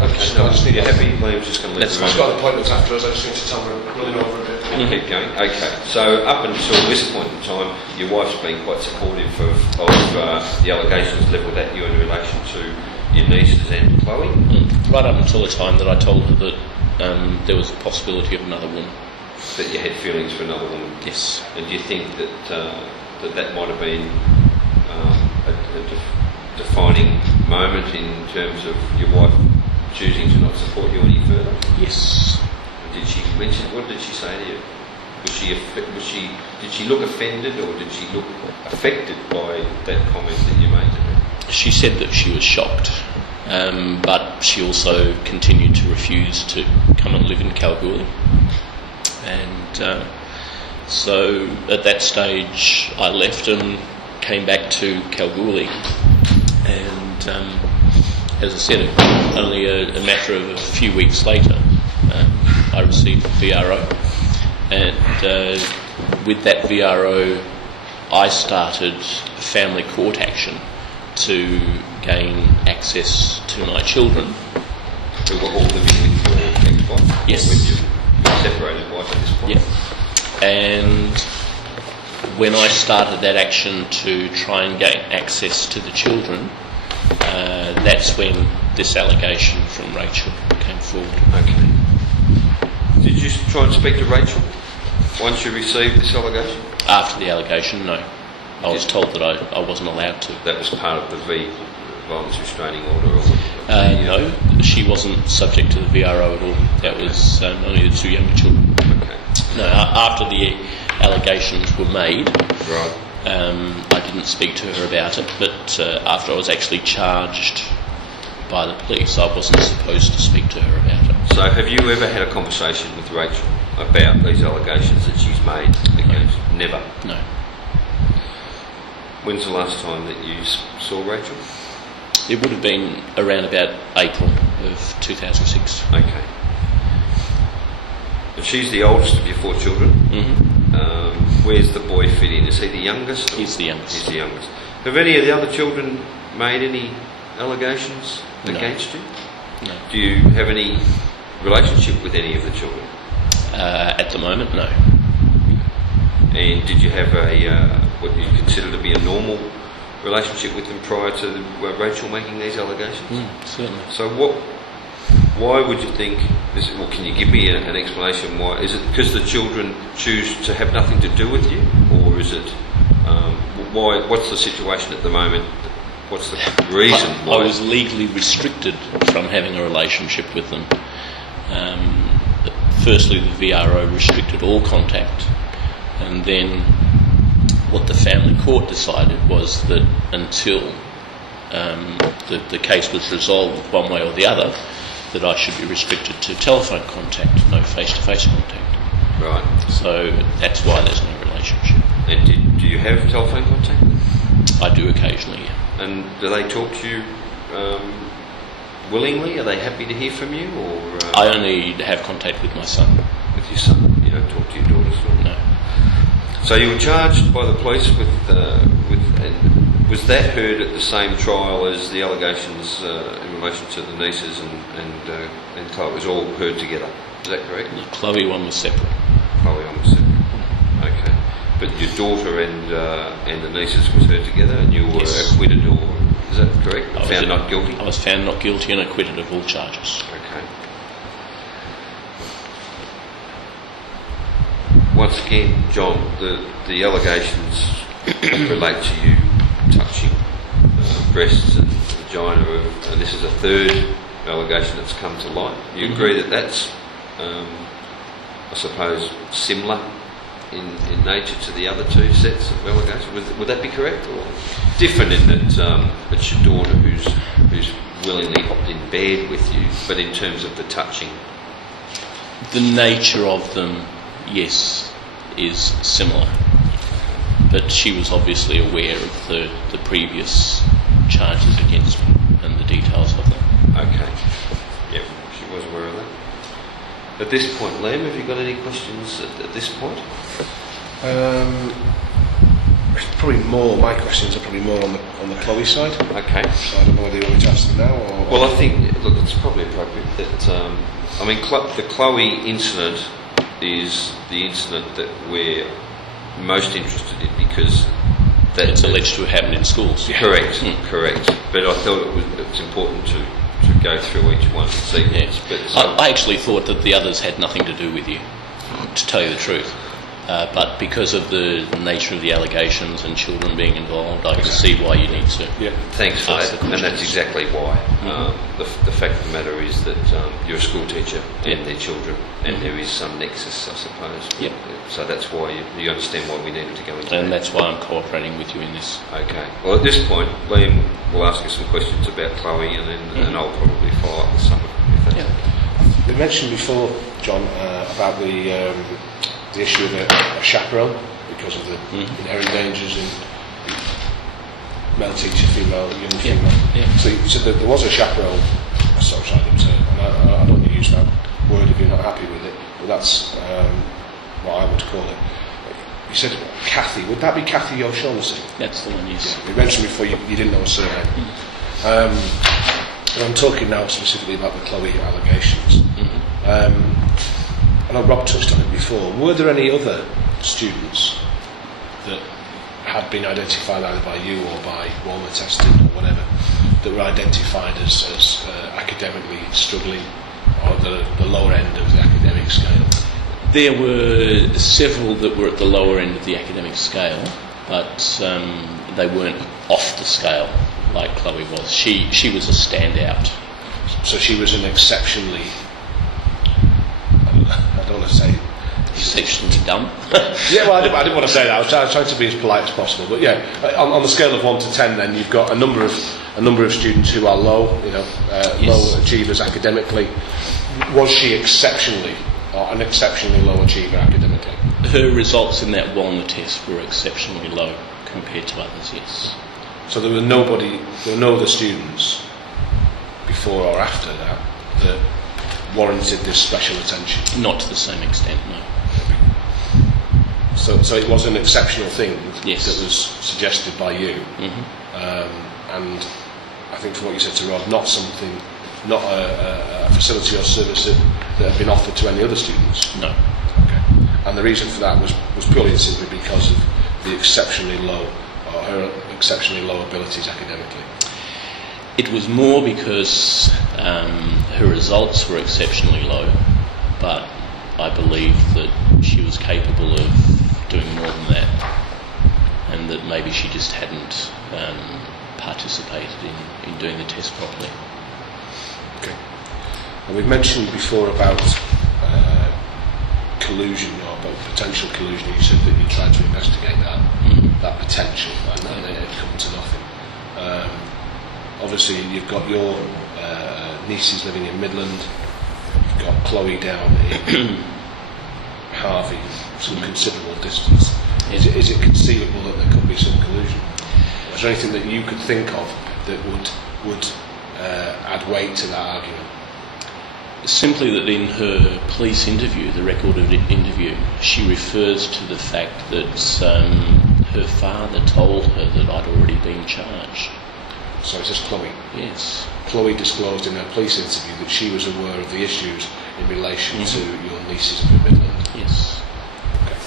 Okay, no, I just need you're to- happy? Liam's just going to let That's the I've room. got appointments after us. I just need to tell them we're running over a bit. Keep going. Okay, so up until this point in time, your wife's been quite supportive of the allegations levelled at you in relation to your nieces and Chloe. Right up until the time that I told her that there was a possibility of another woman. That you had feelings for another woman. Yes. And do you think that might have been a defining moment in terms of your wife choosing to not support you any further? Yes. Did she mention? What did she say to you? Did she look offended, or did she look affected by that comment that you made to her? She said that she was shocked, but she also continued to refuse to come and live in Kalgoorlie. And so at that stage I left and came back to Kalgoorlie, and as I said, only a matter of a few weeks later I received VRO, and with that VRO I started a family court action to gain access to my children. Who were all living with your ex-wife? Yes. Or with your separated wife at this point? Yeah. And when I started that action to try and gain access to the children, that's when this allegation from Rachel came forward. Okay. Did you try and speak to Rachel once you received this allegation? After the allegation, no. I was told that I wasn't allowed to. That was part of the violence restraining order? Or No, she wasn't subject to the VRO at all. That was only the two younger children. Okay. No, after the allegations were made, Right. I didn't speak to her about it, but after I was actually charged by the police, I wasn't supposed to speak to her about it. So have you ever had a conversation with Rachel about these allegations that she's made against? Never. No. When's the last time that you saw Rachel? It would have been around about April of 2006. Okay. And she's the oldest of your four children. Mm-hmm. Where's the boy fit in? Is he the youngest? He's the youngest. He's the youngest. Have any of the other children made any allegations No. against you? No. Do you have any relationship with any of the children? At the moment, no. And did you have what you consider to be a normal relationship with them prior to Rachel making these allegations? Certainly. So why would you think, well, can you give me an explanation why? Is it because the children choose to have nothing to do with you, or is it, why? What's the situation at the moment? What's the reason I why? was legally restricted from having a relationship with them. Firstly, the VRO restricted all contact, and then what the family court decided was that until the case was resolved one way or the other, that I should be restricted to telephone contact, no face-to-face contact. Right. So that's why there's no relationship. And do you have telephone contact with them? I do occasionally, yeah. And do they talk to you willingly? Are they happy to hear from you? Or I only have contact with my son. with your son? You don't talk to your daughters? Or? No. So you were charged by the police with and was that heard at the same trial as the allegations in relation to the nieces and Chloe? It was all heard together. Is that correct? The Chloe one was separate. Chloe one was separate. Okay. But your daughter and the nieces was heard together, and you were Yes. acquitted, or is that correct? Found not guilty. I was found not guilty and acquitted of all charges. Okay. Once again, John, the allegations relate to you touching breasts and vagina, and this is a third allegation that's come to light. You agree that that's, I suppose, similar in nature to the other two sets of allegations? Would that be correct, or different in that it's your daughter who's willingly hopped in bed with you, but in terms of the touching? The nature of them, yes, is similar. But she was obviously aware of the previous charges against me and the details of them. Okay. Yep, she was aware of that. At this point, Liam, have you got any questions at this point? Probably more. My questions are probably more on the Chloe side. Okay. So I don't know whether you want me to ask them now or. Well, I think, look, it's probably appropriate that, the Chloe incident is the incident that we're most interested in, because It's alleged to have happened in schools. Correct, correct. But I thought it was important to go through each one and see. Yes. But I actually thought that the others had nothing to do with you, to tell you the truth. But because of the nature of the allegations and children being involved, I can see why you need to. Yeah. Thanks for Ask that, the and that's questions. exactly why. The fact of the matter is that you're a school teacher and their children, and there is some nexus, I suppose. Yep. So that's why you understand why we needed to go into And that. that's why I'm cooperating with you in this. Okay. Well, at this point, Liam will ask you some questions about Chloe, and then and I'll probably follow up with some of them. If that's You mentioned before, John, about the issue of a chaperone because of the inherent dangers in male teacher, young female. Yeah. So you said that there was a chaperone, a social item term, and I don't want to use that word if you're not happy with it, but that's what I would call it. You said Kathy. Would that be Kathy O'Shaughnessy? That's the one, yes. You mentioned before you didn't know a surname. And I'm talking now specifically about the Chloe allegations. I know Rob touched on it before. Were there any other students that had been identified either by you or by Walmer testing or whatever that were identified as academically struggling or the lower end of the academic scale? There were several that were at the lower end of the academic scale, but they weren't off the scale like Chloe was. She was a standout. So she was an exceptionally, I don't want to say, Exceptionally dumb. yeah, well, I didn't want to say that. I was trying to be as polite as possible. But yeah, on the scale of 1 to 10, then you've got a number of students who are low, Yes. low achievers academically. Was she an exceptionally low achiever academically? Her results in that Walmer test were exceptionally low compared to others, yes. So there were no other students before or after that warranted this special attention. Not to the same extent, no. So it was an exceptional thing Yes. that was suggested by you, and I think from what you said to Rob, not a facility or service that had been offered to any other students. No. Okay. And the reason for that was purely and simply because of the exceptionally low, or her exceptionally low abilities academically. It was more because her results were exceptionally low, but I believe that she was capable of doing more than that, and that maybe she just hadn't participated in doing the test properly. Okay. And we've mentioned before about collusion or about potential collusion. You said that you tried to investigate that potential, and it had come to nothing. Obviously, you've got your nieces living in Midland. You've got Chloe down in Harvey, some considerable distance. Is it conceivable that there could be some collusion? Is there anything that you could think of that would add weight to that argument? Simply that in her police interview, the recorded interview, she refers to the fact that her father told her that I'd already been charged. So is this Chloe? Yes. Chloe disclosed in her police interview that she was aware of the issues in relation to your nieces in the Midland. Yes. Okay.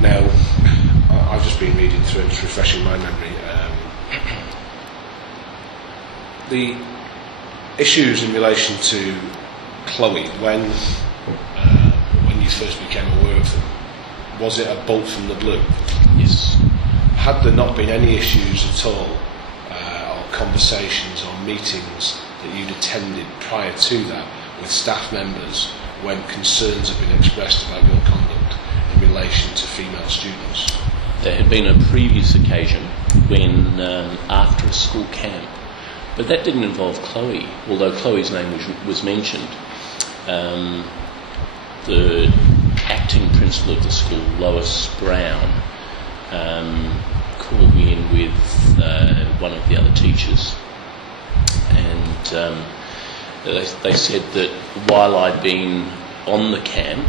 Now, I've just been reading through and just refreshing my memory. The issues in relation to Chloe, when you first became aware of them, was it a bolt from the blue? Yes. Had there not been any issues at all, or conversations or meetings that you'd attended prior to that with staff members when concerns have been expressed about your conduct in relation to female students? There had been a previous occasion when, after a school camp, but that didn't involve Chloe, although Chloe's name was mentioned. The acting principal of the school, Lois Brown, called me in with one of the other teachers, and they said that while I'd been on the camp,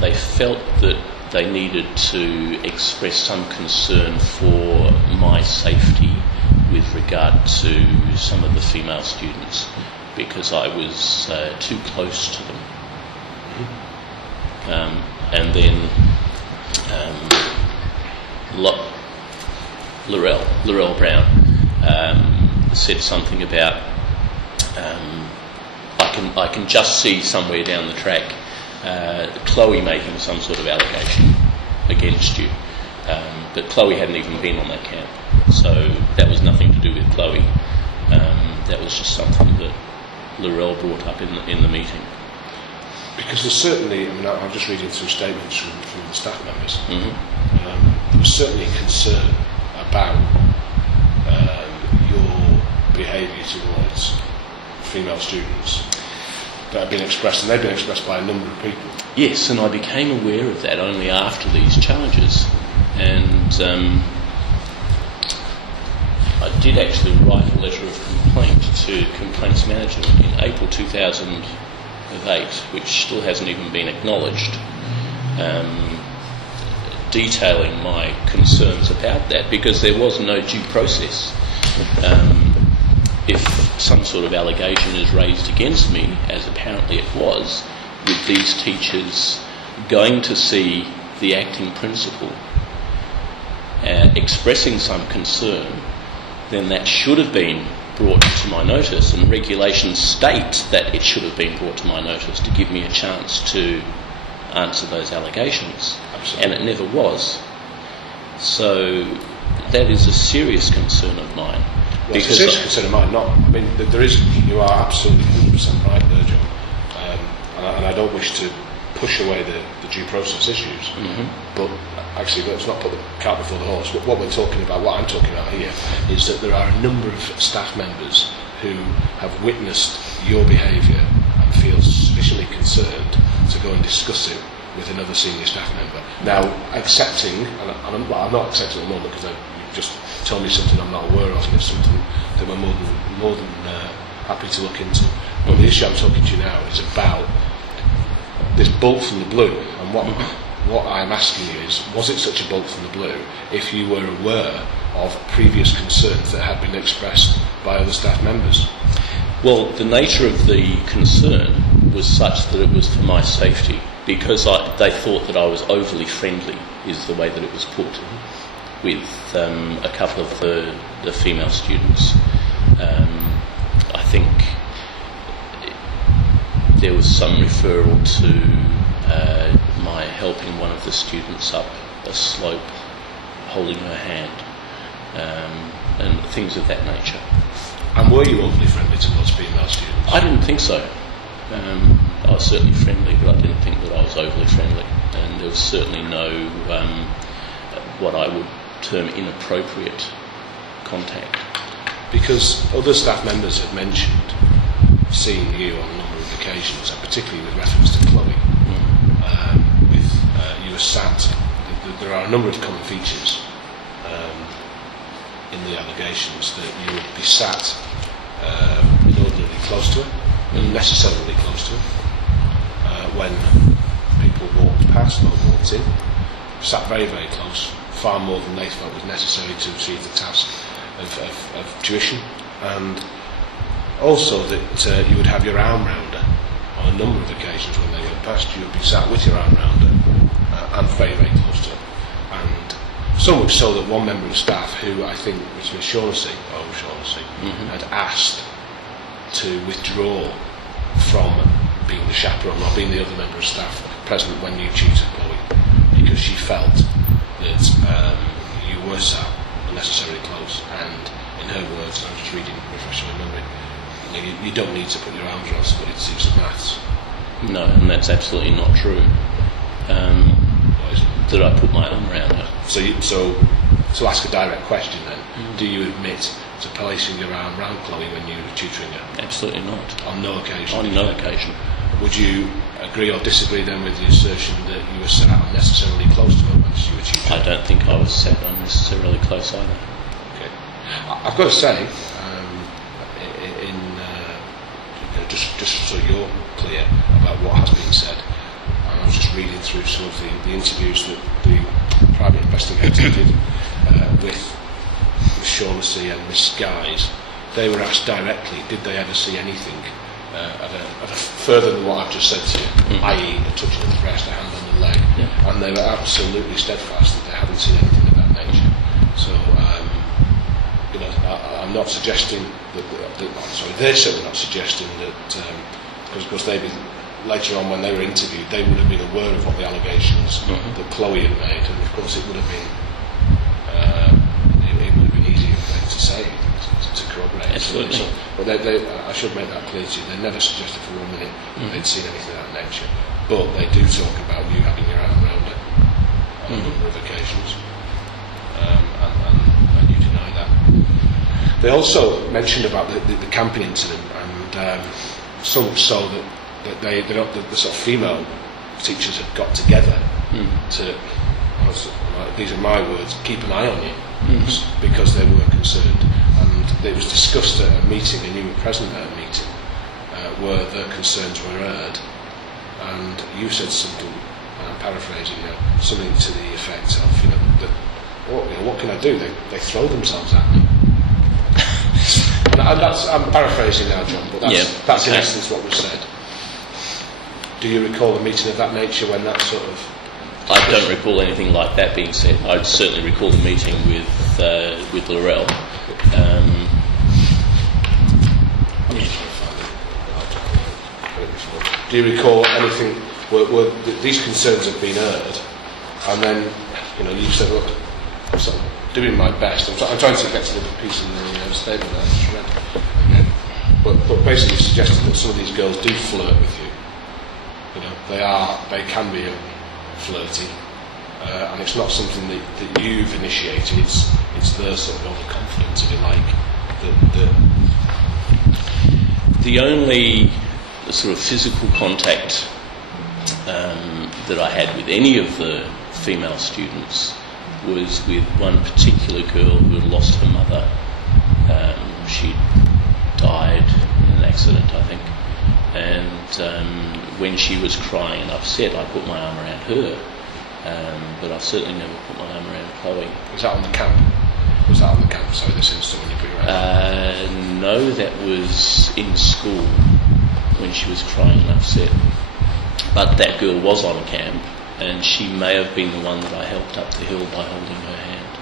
they felt that they needed to express some concern for my safety with regard to some of the female students, because I was too close to them. And then Laurel Brown said something about I can just see somewhere down the track Chloe making some sort of allegation against you, but Chloe hadn't even been on that camp, so that was nothing to do with Chloe. That was just something that Laurel brought up in the meeting. Because there's certainly, I'm just reading through statements from the staff members. Mm-hmm. There was certainly concern about your behaviour towards female students that have been expressed, and they've been expressed by a number of people. Yes, and I became aware of that only after these charges, and I did actually write a letter of complaint to Complaints Management in April 2008, which still hasn't even been acknowledged, detailing my concerns about that, because there was no due process. If some sort of allegation is raised against me, as apparently it was, with these teachers going to see the acting principal, expressing some concern, then that should have been brought to my notice, and regulations state that it should have been brought to my notice to give me a chance to answer those allegations. Absolutely. And it never was. So that is a serious concern of mine. Well, it's a serious concern of mine. There is, you are absolutely 100% right there, John, and I don't wish to push away the due process issues, but actually let's not put the cart before the horse. What I'm talking about here is that there are a number of staff members who have witnessed your behaviour and feel sufficiently concerned to go and discuss it with another senior staff member. Now, accepting, and I'm not accepting at the moment because you've just told me something I'm not aware of, and it's something that we're more than happy to look into. But the issue I'm talking to you now is about this bolt from the blue, and what I'm asking you is, was it such a bolt from the blue if you were aware of previous concerns that had been expressed by other staff members? Well, the nature of the concern was such that it was for my safety, because they thought that I was overly friendly, is the way that it was put, with a couple of the female students. I think there was some referral to my helping one of the students up a slope, holding her hand, and things of that nature. And were you overly friendly towards female students? I didn't think so. I was certainly friendly, but I didn't think that I was overly friendly. And there was certainly no what I would term inappropriate contact. Because other staff members had mentioned seeing you on a number of occasions, and particularly with reference to Chloe, with sat. There are a number of common features in the allegations that you would be sat inordinately close to her, unnecessarily close to her, when people walked past or walked in, sat very, very close, far more than they felt was necessary to achieve the task of tuition, and also that you would have your arm round her on a number of occasions when they went past. You would be sat with your arm round her and very, very close to her, and so much so that one member of staff, who I think was Miss Shaughnessy, had asked to withdraw from being the chaperone or being the other member of staff present when you tutored Chloe, because she felt that you were sat unnecessarily close, and in her words, and I'm just reading, refreshing my memory, you don't need to put your arms around somebody to teach them maths. No, and that's absolutely not true. That I put my arm around her. So to ask a direct question then, do you admit to placing your arm around Chloe when you were tutoring her? Absolutely not. On no occasion? On no occasion. Would you agree or disagree then with the assertion that you were sat unnecessarily close to her when you were tutoring? I don't think I was sat unnecessarily close either. Okay. I've got to say, just so you're clear about what has been said, and I was just reading through some of the interviews that the private investigator did with Miss Shaughnessy and Miss Guise. They were asked directly, did they ever see anything further than what I've just said to you, i.e. a touch of the breast, a hand on the leg, and they were absolutely steadfast that they hadn't seen anything of that nature. So, I'm not suggesting they're certainly not suggesting that, because they later on when they were interviewed, they would have been aware of what the allegations that Chloe had made, and of course it would have been easier for them to say, to corroborate. Absolutely. So, but I should make that clear to you. They never suggested for 1 minute that they'd seen anything of that nature, but they do talk about you having your arm around it on a number of occasions, and you deny that. They also mentioned about the camping incident, and so much so that the sort of female teachers had got together to, these are my words, keep an eye on you, because they were concerned, and it was discussed at a meeting, and you were present at a meeting where their concerns were heard, and you said something, and I'm paraphrasing now, something to the effect of, what can I do? They throw themselves at me. I'm paraphrasing now, John, but that's in essence what was said. Do you recall a meeting of that nature when that sort of... I don't recall anything like that being said. I certainly recall the meeting with Laurel. I'm just trying to find it. Do you recall anything where these concerns have been heard, and then you said, look, I'm sort of doing my best. I'm trying to get to the piece of the statement that I just read again. But basically suggesting that some of these girls do flirt with you. They can be flirty, and it's not something that you've initiated. It's their sort of overconfidence, if you like. The only sort of physical contact that I had with any of the female students was with one particular girl who had lost her mother. She died in an accident, I think, and when she was crying and upset, I put my arm around her, but I certainly never put my arm around Chloe. Was that on the camp? Sorry, this incident when you put your arm? No, that was in school when she was crying and upset. But that girl was on camp, and she may have been the one that I helped up the hill by holding her hand.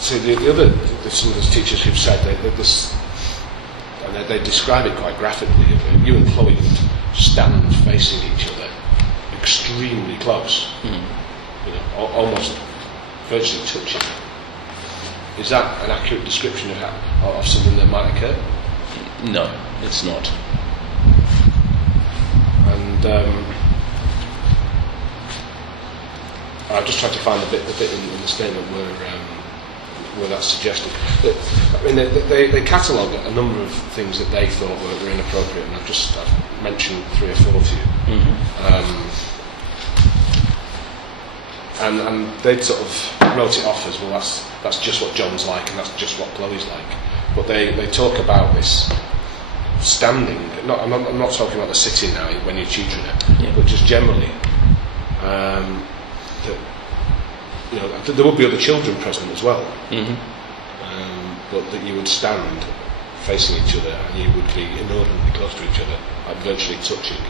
So some of the teachers who've said they describe it quite graphically. You and Chloe would stand facing each other, extremely close, almost virtually touching. Is that an accurate description of something that might occur? No, it's not. And I just tried to find the bit in the statement where that's suggested. They catalogue a number of things that they thought were inappropriate, and I've mentioned 3 or 4 to you. And they'd sort of wrote it off as, well, that's just what John's like and that's just what Chloe's like. But they talk about this standing. I'm not talking about the sitting now when you're tutoring her, but just generally. That, you know, there would be other children present as well, but that you would stand facing each other and you would be inordinately close to each other, like virtually touching.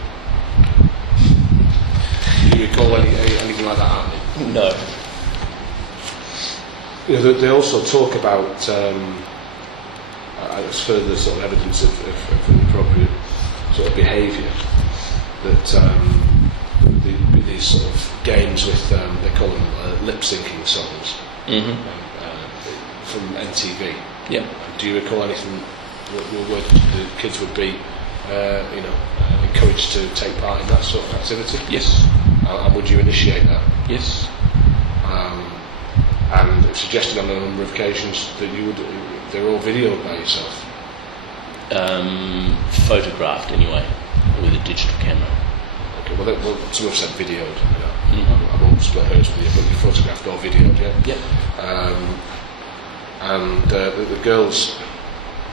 Do you recall anything like that happening? No. You know, they also talk about as further sort of evidence of inappropriate sort of behaviour, that these sort of games with they call them lip syncing songs from NTV. Yeah. Do you recall anything where the kids would be, encouraged to take part in that sort of activity? Yes. And would you initiate that? Yes. And it suggested on a number of occasions that they were all videoed by yourself. Photographed anyway, with a digital camera. Okay, well, some have said videoed. I won't split hairs with you, but you photographed or videoed, yeah? Yeah. And the girls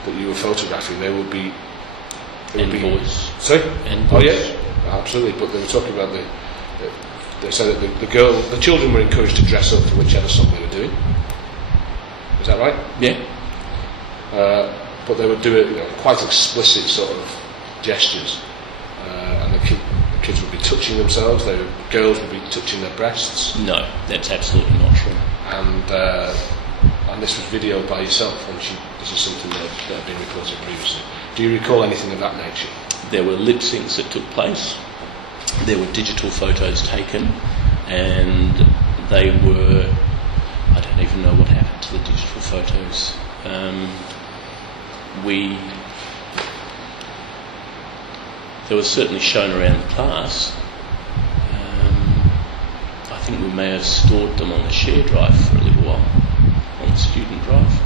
that you were photographing, they would be... boys. Sorry? And boys. Oh, yeah, absolutely, but they were talking about they said that the children were encouraged to dress up to whichever song they were doing. Is that right? Yeah. But they would do it, quite explicit sort of gestures, and the kids would be touching themselves. Girls would be touching their breasts. No, that's absolutely not true. And this was videoed by yourself, and this is something that had been reported previously. Do you recall anything of that nature? There were lip syncs that took place. There were digital photos taken, and they were... I don't even know what happened to the digital photos. They were certainly shown around the class. I think we may have stored them on the share drive for a little while, on the student drive.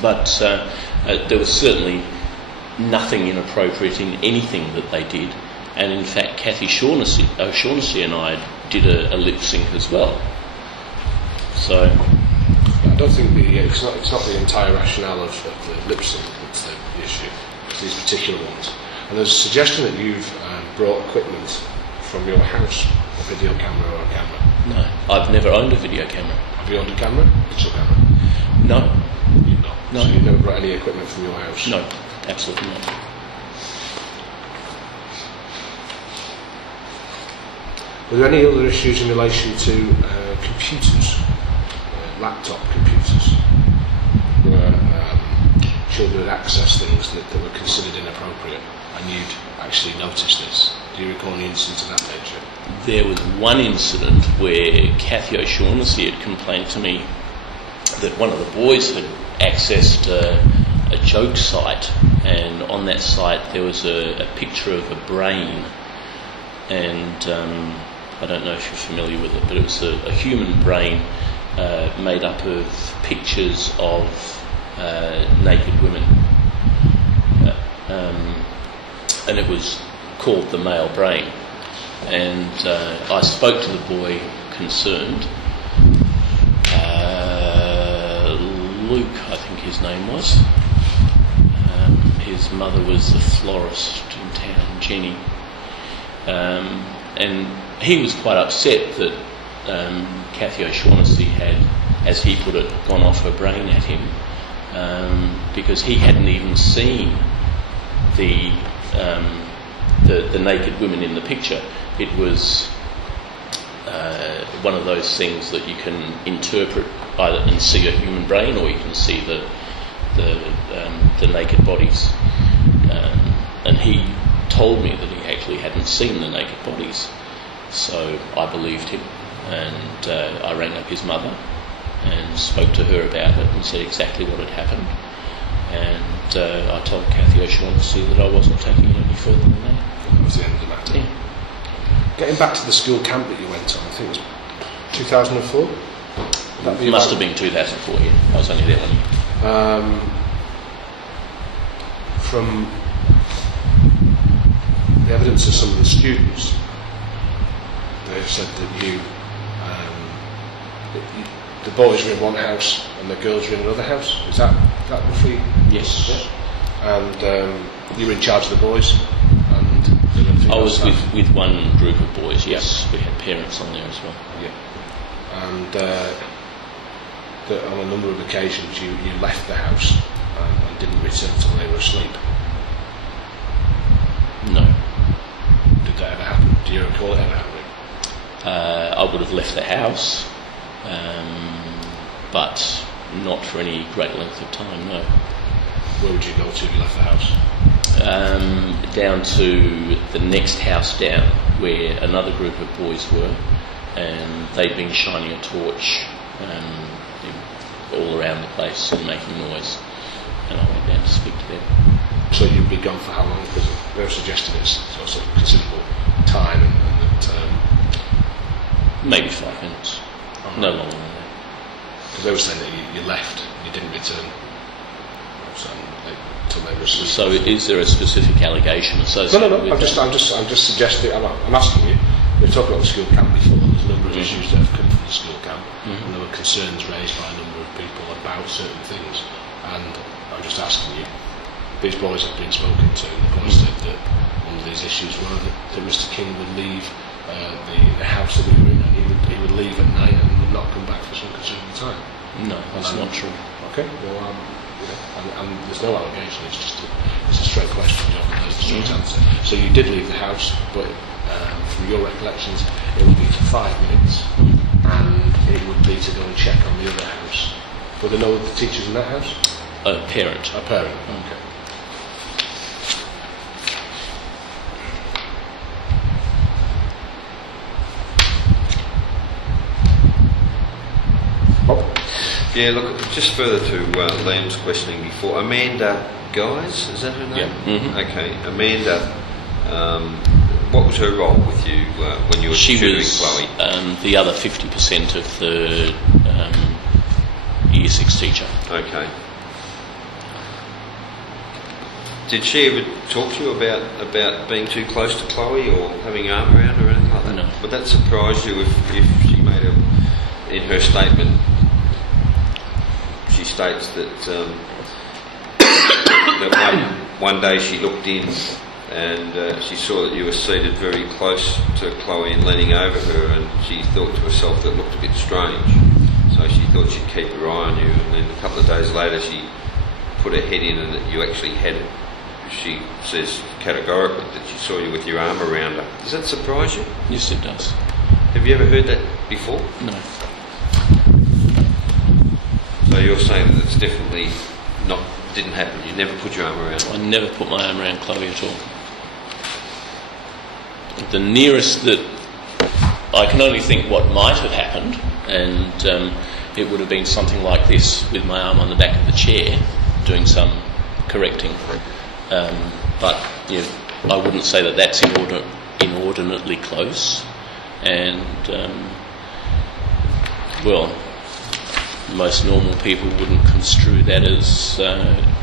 But there was certainly nothing inappropriate in anything that they did. And in fact, Kathy O'Shaughnessy and I did a lip sync as well. So I don't think it's not the entire rationale of the lip sync that's the issue. It's these particular ones. And there's a suggestion that you've brought equipment from your house, a video camera or a camera. no, I've never owned a video camera. Have you owned a camera? Digital camera? No. You've not. No. So you've never brought any equipment from your house? No, absolutely not. Were there any other issues in relation to computers, laptop computers, where children had accessed things that were considered inappropriate, and you'd actually noticed this? Do you recall any incidents of that nature? There was one incident where Kathy O'Shaughnessy had complained to me that one of the boys had accessed a joke site, and on that site there was a picture of a brain, and I don't know if you're familiar with it, but it was a human brain made up of pictures of naked women, and it was called the male brain. And I spoke to the boy concerned, Luke, I think his name was. His mother was the florist in town, Jenny, and he was quite upset that Kathy O'Shaughnessy had, as he put it, gone off her brain at him, because he hadn't even seen the naked women in the picture. It was one of those things that you can interpret either and see a human brain, or you can see the naked bodies. And he told me that he actually hadn't seen the naked bodies. So I believed him, and I rang up his mother and spoke to her about it and said exactly what had happened. And I told Kathy O'Shaughnessy that I wasn't taking it any further than that. That was the end of the matter. Yeah. Getting back to the school camp that you went on, I think it was 2004? It must have been 2004, yeah. I was only there 1 year. From the evidence of some of the students, they've said that you the boys were in one house and the girls were in another house. Is that roughly? Yes. Yeah. And you were in charge of the boys, and there were female I was staff. with one group of boys. Yes, we had parents on there as well. Yeah. And on a number of occasions, you left the house and didn't return until they were asleep. No. Did that ever happen? Do you recall it ever happening? I would have left the house, but not for any great length of time, no. Where would you go to if you left the house? Down to the next house down, where another group of boys were, and they'd been shining a torch all around the place and making noise, and I went down to speak to them. So you'd be gone for how long? Because they're suggesting it's sort of considerable time, and that... Maybe 5 minutes, no longer than that. Because they were saying that you left, you didn't return until they were asleep. So is there a specific allegation associated No. with I'm just suggesting. I'm asking you. We've talked about the school camp before. There's a number of issues that have come from the school camp, and there were concerns raised by a number of people about certain things. And I'm just asking you. These boys have been spoken to, and the boys said that one of these issues were that Mr. King would leave the house that we were in, and he would leave at night and would not come back for some considerable time. No, that's not true. Okay, well, and there's no allegation. It's a straight question, John, and there's a straight answer. So you did leave the house, but from your recollections, it would be for 5 minutes, and it would be to go and check on the other house. Were there no other teachers in that house? A parent. A parent. Okay. Yeah, look, just further to Liam's questioning before. Amanda Guys, is that her name? Yeah. Mm-hmm. Okay, Amanda, what was her role with you when you were tutoring Chloe? She was the other 50% of the Year 6 teacher. Okay. Did she ever talk to you about being too close to Chloe or having an arm around her or anything like that? No. Would that surprise you if she made in her statement, she states that that one day she looked in and she saw that you were seated very close to Chloe and leaning over her, and she thought to herself that looked a bit strange. So she thought she'd keep her eye on you, and then a couple of days later she put her head in and that you actually had it. She says categorically that she saw you with your arm around her. Does that surprise you? Yes, it does. Have you ever heard that before? No. So you're saying that it's definitely didn't happen. You never put your arm around her? I never put my arm around Chloe at all. The nearest that I can only think what might have happened, and it would have been something like this, with my arm on the back of the chair, doing some correcting. But you know, I wouldn't say that that's inordinately close. And well, most normal people wouldn't construe that as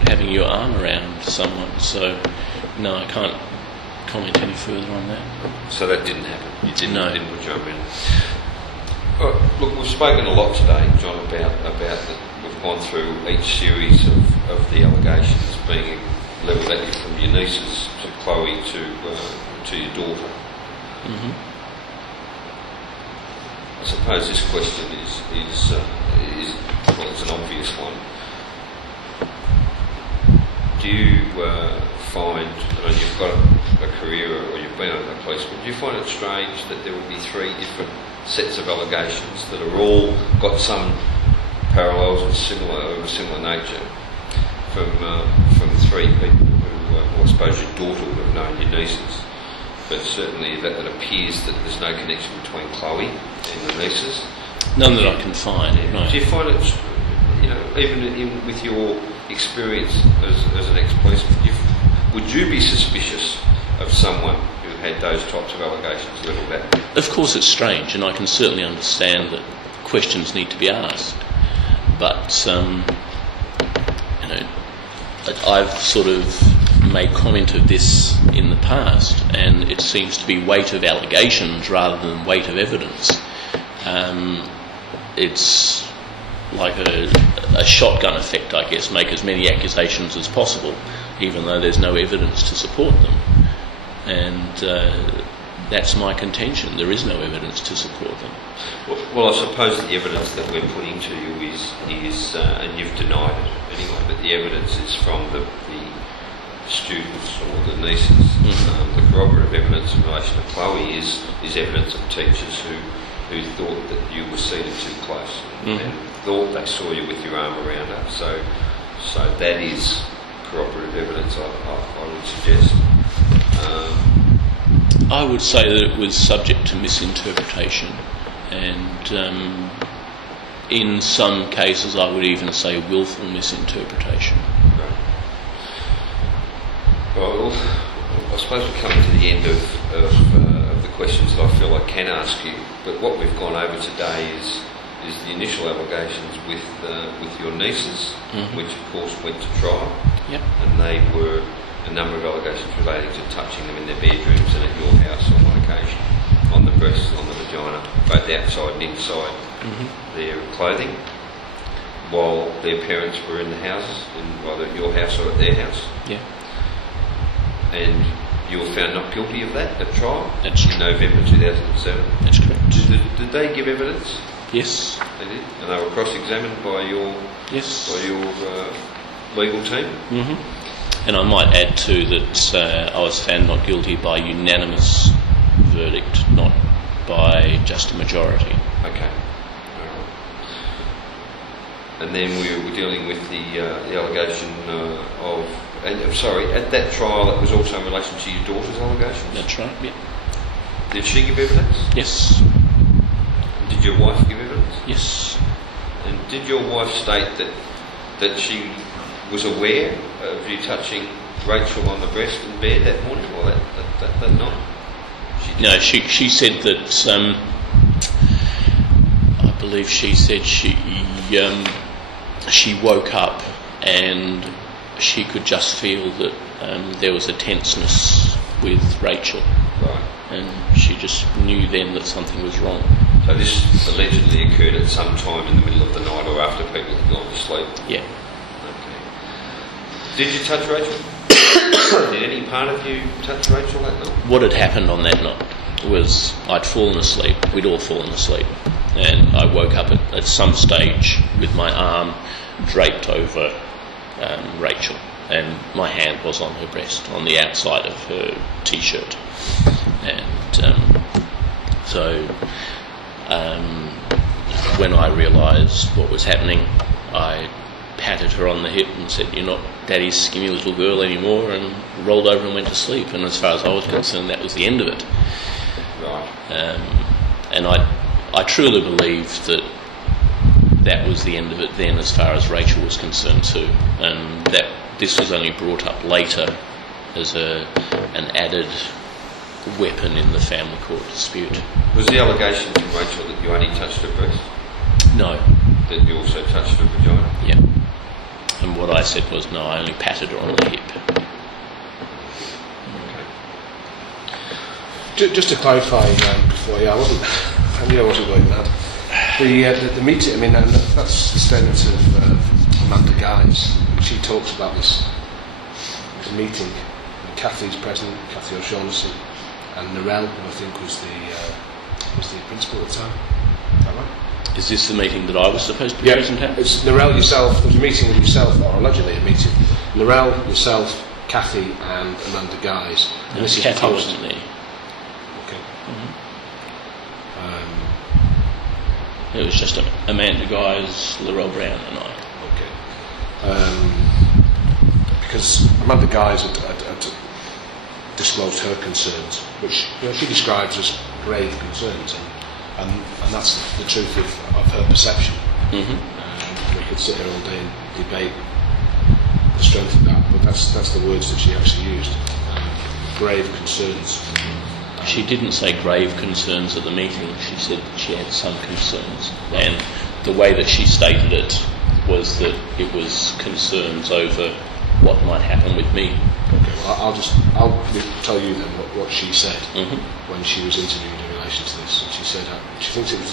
having your arm around someone. So no, I can't comment any further on that. So that didn't happen? You didn't put your arm around? Look, we've spoken a lot today, John, about that. We've gone through each series of the allegations being levelled at you, from your nieces to Chloe to your daughter. Mm-hmm. I suppose this question is well, it's an obvious one. Do you find, I mean, you've got a career or you've been a policeman, do you find it strange that there would be 3 different sets of allegations that are all got some parallels of a similar nature from 3 people who, well, I suppose your daughter would have known your nieces, but certainly that it appears that there's no connection between Chloe and the nieces? None that I can find. No. Do you find it, even with your experience as an ex-policeman, would you be suspicious of someone who had those types of allegations levelled at you? Of course it's strange, and I can certainly understand that questions need to be asked. But, I've sort of made comment of this in the past, and it seems to be weight of allegations rather than weight of evidence. it's like a shotgun effect, I guess. Make as many accusations as possible, even though there's no evidence to support them. And that's my contention. There is no evidence to support them. Well, I suppose the evidence that we're putting to you is and you've denied it anyway, but the evidence is from the students or the nieces. The corroborative evidence in relation to Chloe is evidence of teachers who thought that you were seated too close and thought they saw you with your arm around her. So that is corroborative evidence, I would suggest. I would say that it was subject to misinterpretation, and in some cases I would even say willful misinterpretation. Right. Well, I suppose we're coming to the end of the questions that I feel I can ask you, but what we've gone over today is the initial allegations with your nieces, which of course went to trial. Yep. And they were a number of allegations relating to touching them in their bedrooms and at your house on one occasion, on the breasts, on the vagina, both outside and inside their clothing, while their parents were in the houses, either at your house or at their house. Yeah. And you were found not guilty of that at trial. That's in November 2007. That's correct. Did they give evidence? Yes. They did, and they were cross-examined by your legal team. And I might add too that I was found not guilty by unanimous verdict, not by just a majority. Okay. All right. And then we were dealing with the allegation of. Sorry, at that trial, it was also in relation to your daughter's allegations. That's right. Yeah. Did she give evidence? Yes. And did your wife give evidence? Yes. And did your wife state that she was aware of you touching Rachel on the breast in bed that morning or that night? No, she said that. I believe she said she woke up and she could just feel that there was a tenseness with Rachel. Right. And she just knew then that something was wrong. So this allegedly occurred at some time in the middle of the night or after people had gone to sleep? Yeah. Okay. Did you touch Rachel? Did any part of you touch Rachel that night? What had happened on that night was I'd fallen asleep. We'd all fallen asleep. And I woke up at some stage with my arm draped over Rachel, and my hand was on her breast, on the outside of her t-shirt. And so when I realised what was happening, I patted her on the hip and said, "You're not Daddy's skinny little girl anymore," and rolled over and went to sleep. And as far as I was concerned, that was the end of it. Right. And I truly believed that was the end of it then, as far as Rachel was concerned too, and that this was only brought up later as an added weapon in the family court dispute. Was the allegation from Rachel that you only touched her breast? No. That you also touched her vagina? Yeah. And what I said was, no, I only patted her on the hip. Okay. Just to clarify before, I knew I wasn't going mad. The meeting, I mean, that's the statement of Amanda Guys. She talks about this meeting. And Kathy's present, Kathy O'Shaughnessy, and Narelle, who I think was the principal at the time. Is that right? Is this the meeting that I was supposed to be present at? It's Narelle, yourself. There's a meeting with yourself, or allegedly a meeting. Narelle, yourself, Kathy, and Amanda Guys. And this Kathy is wasn't there. Okay. It was just Amanda Guys, Laurel Brown, and I. Okay. Because Amanda Guys had disclosed her concerns, which she describes as grave concerns, and that's the truth of her perception. We could sit here all day and debate the strength of that, but that's the words that she actually used. Grave concerns. She didn't say grave concerns at the meeting. She said she had some concerns, and the way that she stated it was that it was concerns over what might happen with me. Okay, well, I'll tell you then what she said when she was interviewed in relation to this. And she said she thinks it was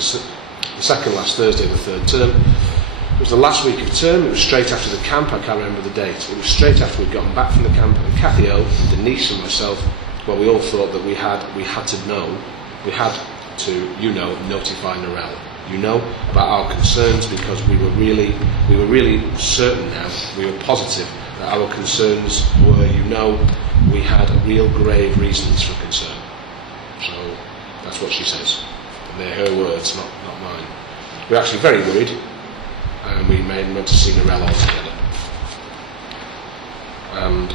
the second last Thursday of the third term. It was the last week of term. It was straight after the camp. I can't remember the date. It was straight after we'd gotten back from the camp. And Cathy O, Denise, and myself, well, we all thought that we had to notify Narelle. About our concerns, because we were really certain now. We were positive that our concerns were, we had real grave reasons for concern. So that's what she says. And they're her words, not mine. We're actually very worried, and we went to see Narelle altogether. And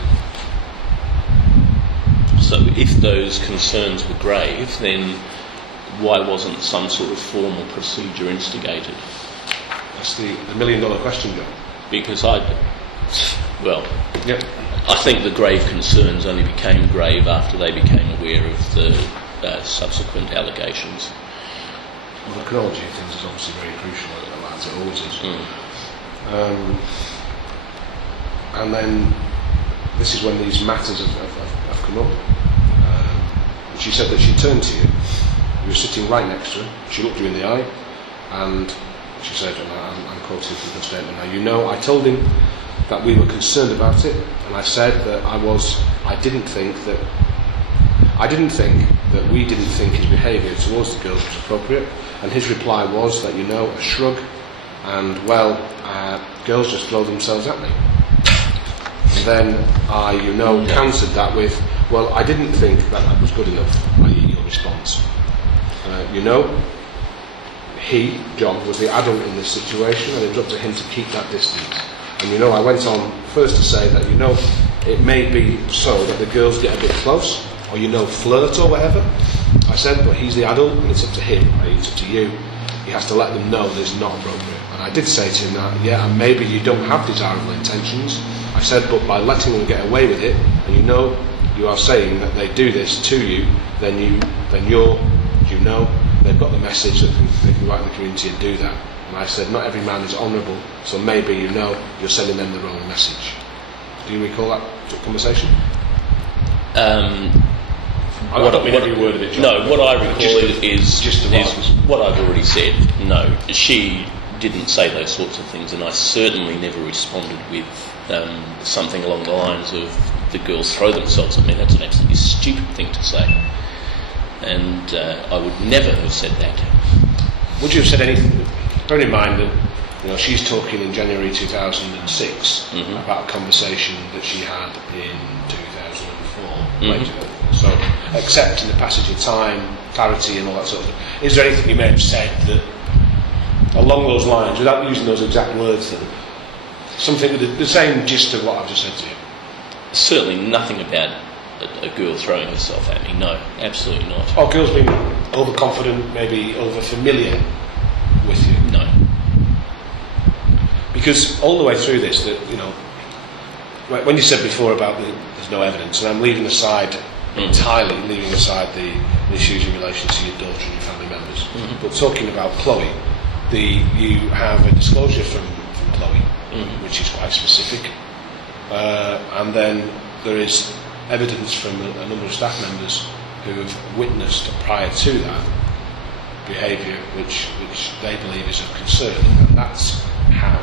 so if those concerns were grave, then why wasn't some sort of formal procedure instigated? That's the $1 million question, John. Because I think the grave concerns only became grave after they became aware of the subsequent allegations. Well, the chronology of things is obviously very crucial, as it always is. And then this is when these matters have come up. She said that she turned to you. You were sitting right next to her. She looked you in the eye, and she said, and I'm quoting from her statement now, I told him that we were concerned about it, and I said that I didn't think that we didn't think his behaviour towards the girls was appropriate, and his reply was that, a shrug, and, girls just throw themselves at me. And then I, countered that with, I didn't think that was good enough, i.e. your response. He, John, was the adult in this situation, and it's up to him to keep that distance. And I went on first to say that, it may be so that the girls get a bit close, or flirt or whatever. I said, but he's the adult, and it's up to him, it's up to you. He has to let them know that it's not appropriate. And I did say to him that, and maybe you don't have desirable intentions. I said, but by letting them get away with it, and you are saying that they do this to you, then they've got the message that they can go out in the community and do that. And I said, not every man is honourable, so maybe you're sending them the wrong message. Do you recall that conversation? Every word of it, John. No, what I recall is what I've already said. No, she didn't say those sorts of things, and I certainly never responded with something along the lines of the girls throw themselves at me. That's an absolutely stupid thing to say. And I would never have said that. Would you have said anything? Bear in mind that she's talking in January 2006 about a conversation that she had in 2004. So, accepting the passage of time, clarity, and all that sort of thing. Is there anything you may have said that, along those lines, without using those exact words, something with the same gist of what I've just said to you? Certainly nothing about a girl throwing herself at me. No, absolutely not. Or girls being overconfident, maybe over-familiar with you? No. Because all the way through this, that when you said before about there's no evidence, and I'm entirely leaving aside the issues in relation to your daughter and your family members, but talking about Chloe, you have a disclosure from Chloe, which is quite specific, and then there is evidence from a number of staff members who have witnessed prior to that behaviour which they believe is of concern, and that's how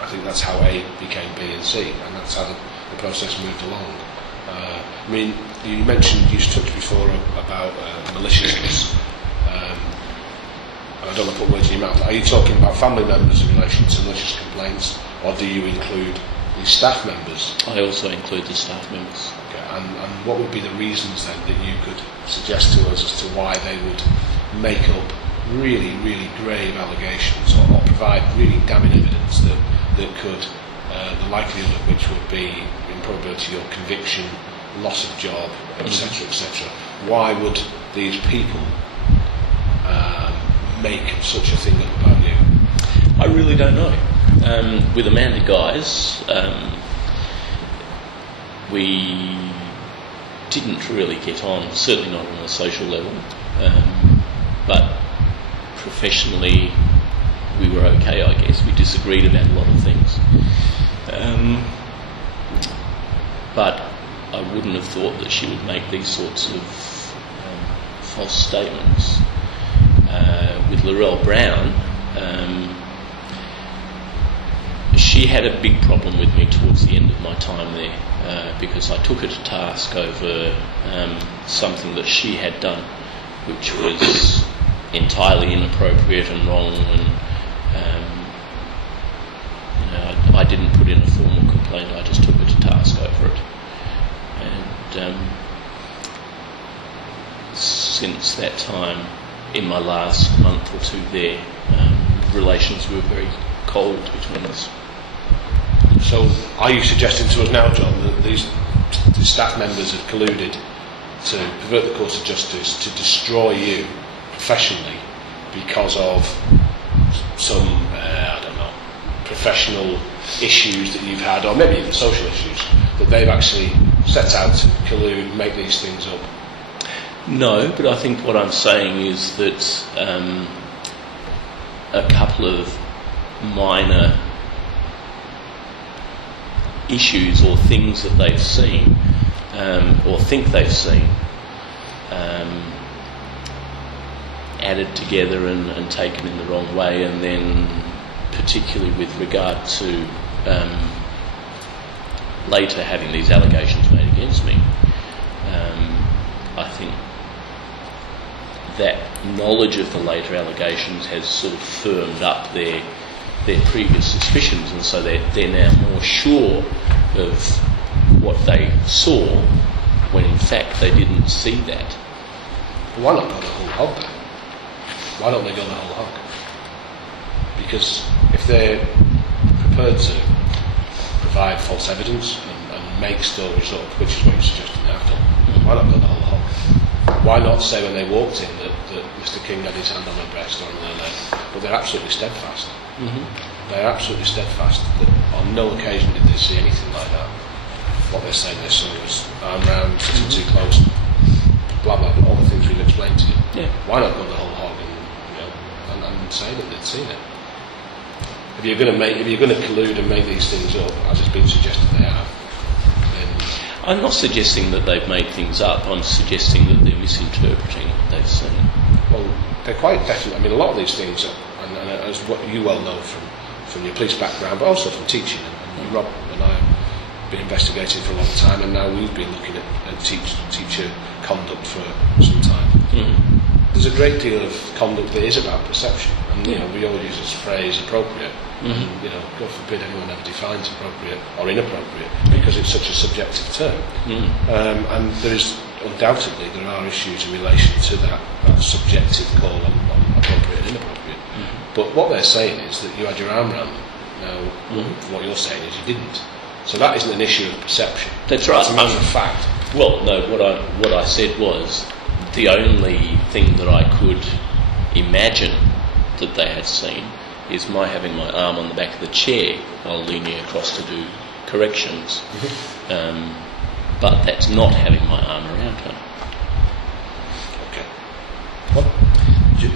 I think that's how A became B and C, and that's how the process moved along. You touched before about maliciousness. I don't want to put words in your mouth. Are you talking about family members in relation to malicious complaints, or do you include the staff members? I also include the staff members. Okay, and what would be the reasons then that you could suggest to us as to why they would make up really, really grave allegations, or provide really damning evidence that could, the likelihood of which would be improbability or conviction, loss of job, etc., etc. Why would these people make such a thing up about you? I really don't know. With Amanda Guys, we didn't really get on, certainly not on a social level, but professionally we were okay, I guess. We disagreed about a lot of things, but I wouldn't have thought that she would make these sorts of false statements. with Laurel Brown, she had a big problem with me towards the end of my time there, because I took her to task over something that she had done, which was entirely inappropriate and wrong, and I didn't put in a formal complaint. I just took her to task over it, and since that time, in my last month or two there, relations were very cold between us. So, are you suggesting to us now, John, that these staff members have colluded to pervert the course of justice, to destroy you professionally because of some, I don't know, professional issues that you've had, or maybe even social issues, that they've actually set out to collude, make these things up? No, but I think what I'm saying is that a couple of minor issues or things that they've seen or think they've seen added together and taken in the wrong way, and then particularly with regard to later having these allegations made against me, I think that knowledge of the later allegations has sort of firmed up their previous suspicions, and so they're now more sure of what they saw when in fact they didn't see that. Why not go the whole hog then? Why don't they go the whole hog? Because if they're prepared to provide false evidence and make stories up, which is what you're suggesting now, why not go the whole hog? Why not say when they walked in that Mr. King had his hand on her breast or on her leg, but they're absolutely steadfast. They're absolutely steadfast that on no occasion did they see anything like that. What they're saying they saw was arm round, sitting too close, blah blah blah, all the things we've explained to you. Yeah. Why not go the whole hog and say that they'd seen it? If you're going to collude and make these things up, as it's been suggested they have, then I'm not suggesting that they've made things up. I'm suggesting that they're misinterpreting what they've seen. Well, they're quite definite. I mean, a lot of these things, and as what you well know from your police background, but also from teaching, and Rob and I have been investigating for a long time, and now we've been looking at teacher conduct for some time. There's a great deal of conduct that is about perception, and we always use this phrase appropriate. God forbid anyone ever defines appropriate or inappropriate, because it's such a subjective term. And undoubtedly there are issues in relation to that subjective call on appropriate and inappropriate. But what they're saying is that you had your arm around them. Now, what you're saying is you didn't. So that isn't an issue of perception. That's right. It's a matter of fact. Well, no. What I said was the only thing that I could imagine that they had seen is my having my arm on the back of the chair while leaning across to do corrections. But that's not having my arm around her. Okay.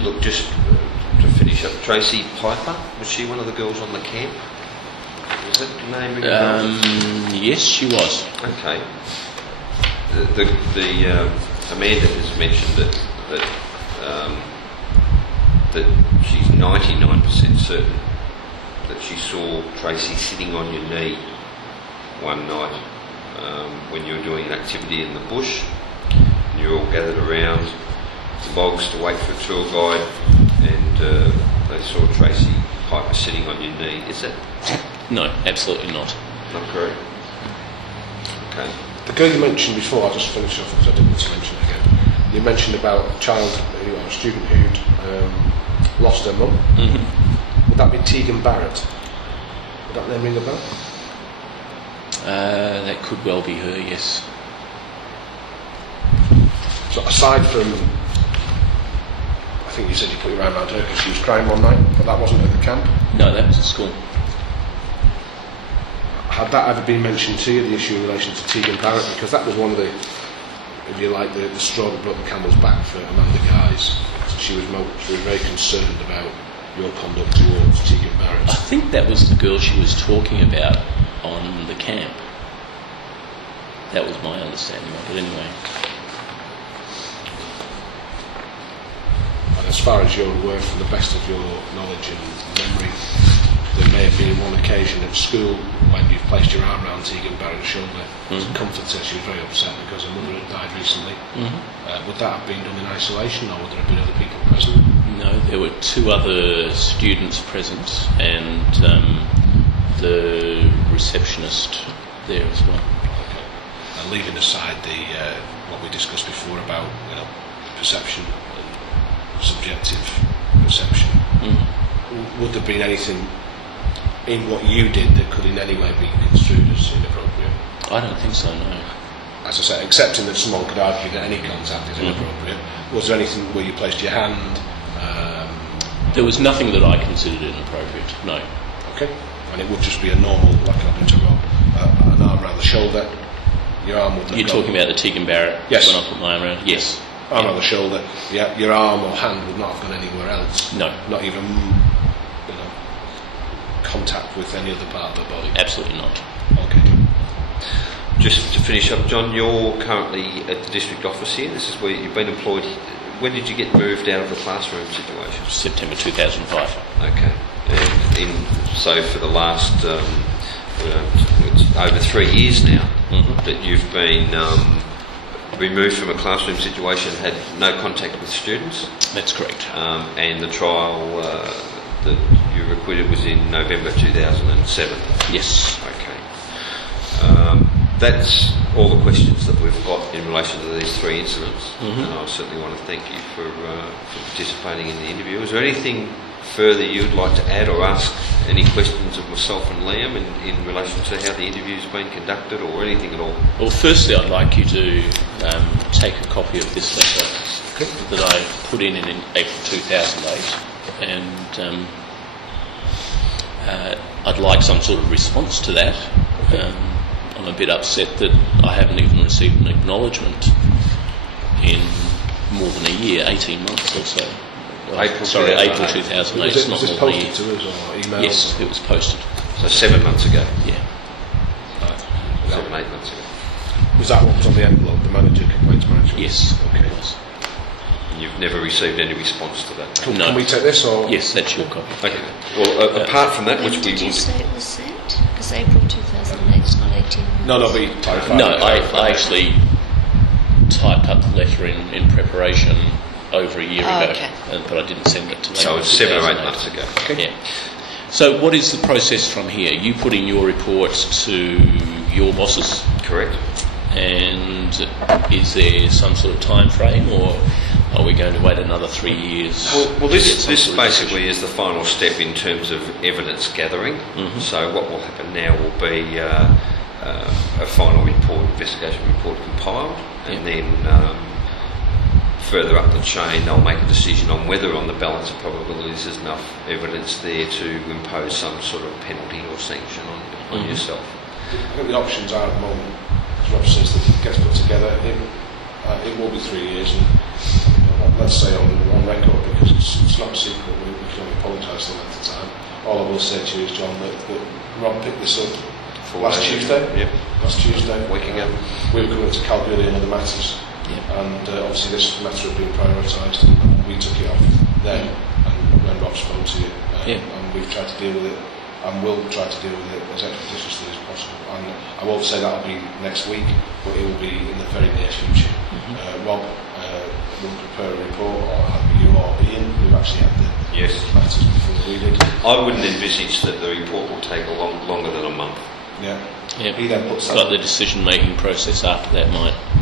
Look, just to finish up, Tracy Piper, was she one of the girls on the camp? Was that the name ring a bell? Yes, she was. Okay. The Amanda has mentioned that she's 99% certain that she saw Tracy sitting on your knee one night when you were doing an activity in the bush. You were all gathered around the bogs to wait for a tour guide, and they saw Tracy Piper sitting on your knee. Is that? No, absolutely not. Not correct. Okay. The girl you mentioned before, I'll just finish off because I didn't want to mention it again. You mentioned about a student who'd lost her mum. Would that be Tegan Barrett? Would that name ring a bell? That could well be her, yes. So aside from, I think you said you put your arm around her because she was crying one night, but that wasn't at the camp? No, that was at school. Had that ever been mentioned to you, the issue in relation to Tegan Barrett? Because that was one of the, if you like, the straw that broke the camel's back for Amanda Guys. She was very concerned about your conduct towards Tegan Barrett. I think that was the girl she was talking about on the camp. That was my understanding of it anyway. as far as you're aware, from the best of your knowledge and memory, there may have been one occasion at school when you've placed your arm around Tegan Barrett's shoulder to comfort her. She was very upset because her mother had died recently. Would that have been done in isolation, or would there have been other people present? No, there were 2 other students present and the receptionist there as well. Okay. And leaving aside the what we discussed before about perception and subjective perception, would there have been anything in what you did that could in any way be construed as inappropriate? I don't think so, no. As I said, accepting that someone could argue that any contact is inappropriate, was there anything where you placed your hand? There was nothing that I considered inappropriate, no. Okay. And it would just be a normal, like an arm around the shoulder, your arm would have You're talking about the Tegan Barrett? Yes. When I put my arm around? Yes. Arm around the shoulder, your arm or hand would not have gone anywhere else? No. Not even contact with any other part of the body? Absolutely not. Okay. Just to finish up, John, you're currently at the district office here. This is where you've been employed. When did you get moved out of the classroom situation? September 2005. Okay. And so for the last it's over 3 years now that you've been removed from a classroom situation, had no contact with students? That's correct. And the trial that you were acquitted was in November 2007? Yes. Okay. That's all the questions that we've got in relation to these 3 incidents, and I certainly want to thank you for participating in the interview. Is there anything further you'd like to add or ask any questions of myself and Liam in relation to how the interview's been conducted, or anything at all? Well, firstly, I'd like you to take a copy of this letter that I put in April 2008, and I'd like some sort of response to that. I'm a bit upset that I haven't even received an acknowledgement in more than a year, 18 months or so. April 2008. Was It's not this more than a posted year. to us or emailed? Yes, it was posted. So 7 months ago? Yeah. 7, 8 months ago. Was that what was on the envelope, the manager, complaints manager? Yes. Okay. It was. And you've never received any response to that? No. Can we take this, or...? Yes, that's your copy. Okay. Well, apart from that, When which we did you will... say it was sent? Because April 2008 is not 18 months. No, but you clarified. No, I actually typed up the letter in preparation over a year ago, okay. But I didn't send it to So April it's 7 or 8 2008. months ago. Okay. Yeah. So what is the process from here? You put in your reports to your bosses, Correct. and is there some sort of time frame, or are we going to wait another 3 years? Well, to this get some sort of basically is the final step in terms of evidence gathering. So what will happen now will be a final investigation report compiled, and then further up the chain they'll make a decision on whether, on the balance of probabilities, there's enough evidence there to impose some sort of penalty or sanction on yourself. I think the options are at the moment, as Rob says, that it gets put together. It will be 3 years, and let's say on record, because it's not a secret, we can only apologise for the length of time. All I will say to you is, John, that Rob picked this up last Tuesday. Yep. Last Tuesday. Waking up. We were coming to Calgary and other matters, and obviously this matter had been prioritised, and we took it off then, and when Rob spoke to you, and we've tried to deal with it, and we'll try to deal with it as expeditiously as possible. And I won't say that'll be next week, but it will be in the very near future. Rob will prepare a report, or either you or Ian, who've actually had the matters before we did. I wouldn't envisage that the report will take longer than a month. Yeah. He then puts that. But the decision-making process after that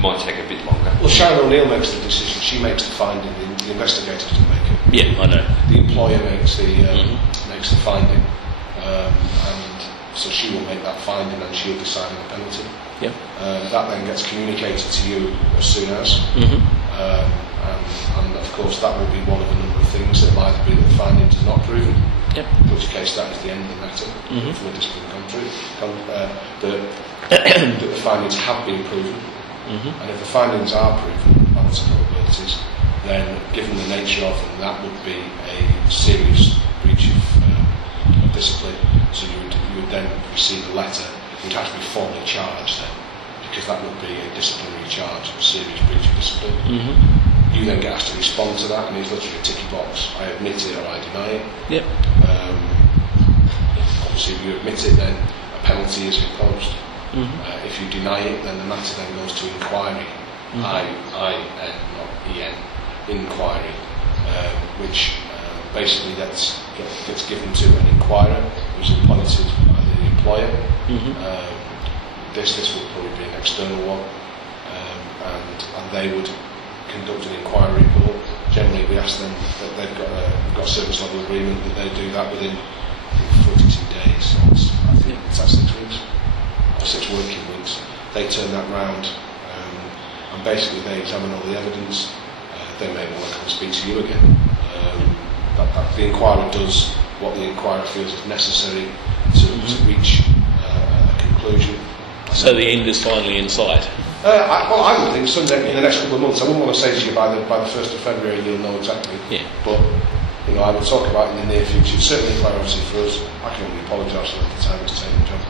Might take a bit longer. Well, Sharon O'Neill makes the decision. She makes the finding. The investigators don't make it. Yeah, I know. The employer makes the finding, and so she will make that finding, and she'll decide on the penalty. Yeah. That then gets communicated to you as soon as, and of course that will be one of a number of things. It might be that the findings are not proven. Yep. In which case that is the end of the matter from a disciplinary country. That the findings have been proven, and if the findings are proven, balance of probabilities, then given the nature of them, that would be a serious breach of discipline. So you would then receive a letter. You'd have to be formally charged then, because that would be a disciplinary charge of a serious breach of discipline. You then get asked to respond to that, and it's literally a ticky box. I admit it or I deny it. Yep. Obviously, if you admit it, then a penalty is imposed. If you deny it, then the matter then goes to inquiry. I-N, not E-N, inquiry, which basically gets given to an inquirer who's appointed by the employer. This will probably be an external one, and they would conduct an inquiry report. Generally, we ask them that they've got a service level agreement that they do that within 42 days. So I think it's 6 weeks, or 6 working weeks. They turn that round, and basically they examine all the evidence. They may want to come and speak to you again. The inquirer does what the inquirer feels is necessary to reach a conclusion. So the end is finally in sight. I would think someday in the next couple of months. I wouldn't want to say to you by the 1st of February you'll know exactly. Yeah. But I would talk about it in the near future. It's certainly a priority for us. I can only apologise for the time it's taken, John. I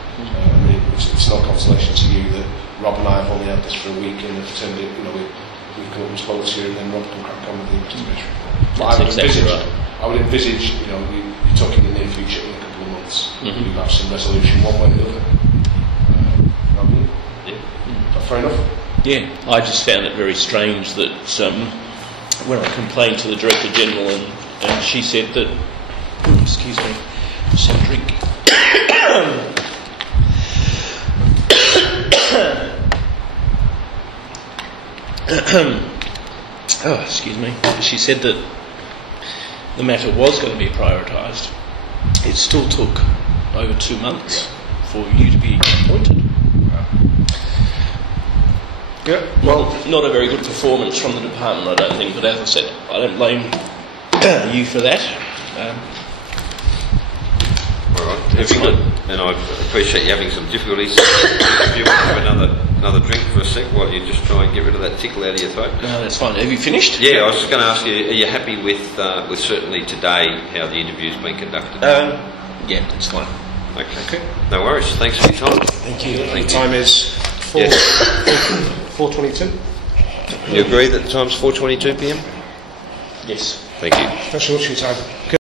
mean, it's no consolation to you that Rob and I have only had this for a week, and have turned it. We've come up and spoke to you, and then Rob can crack on with the investigation report. But I would envisage, you're talking in the near future, in a couple of months, you have some resolution one way or the other. Fair enough? Yeah, I just found it very strange that when I complained to the Director General and she said that, excuse me, some drink. Oh, excuse me. She said that the matter was going to be prioritised. It still took over 2 months for you to be appointed. Yeah, well, not a very good performance from the department, I don't think. But as I said, I don't blame you for that. All right, very good. And I appreciate you having some difficulties. If you want to have another drink for a sec while you just try and get rid of that tickle out of your throat. No, that's fine. Have you finished? Yeah, I was just going to ask you: are you happy with certainly today how the interview's been conducted? Yeah, that's fine. Okay. No worries. Thanks for your time. Thank you. The time is 4:22. You agree that the time's 4:22 p.m? Yes. Thank you. Thanks so much for your time.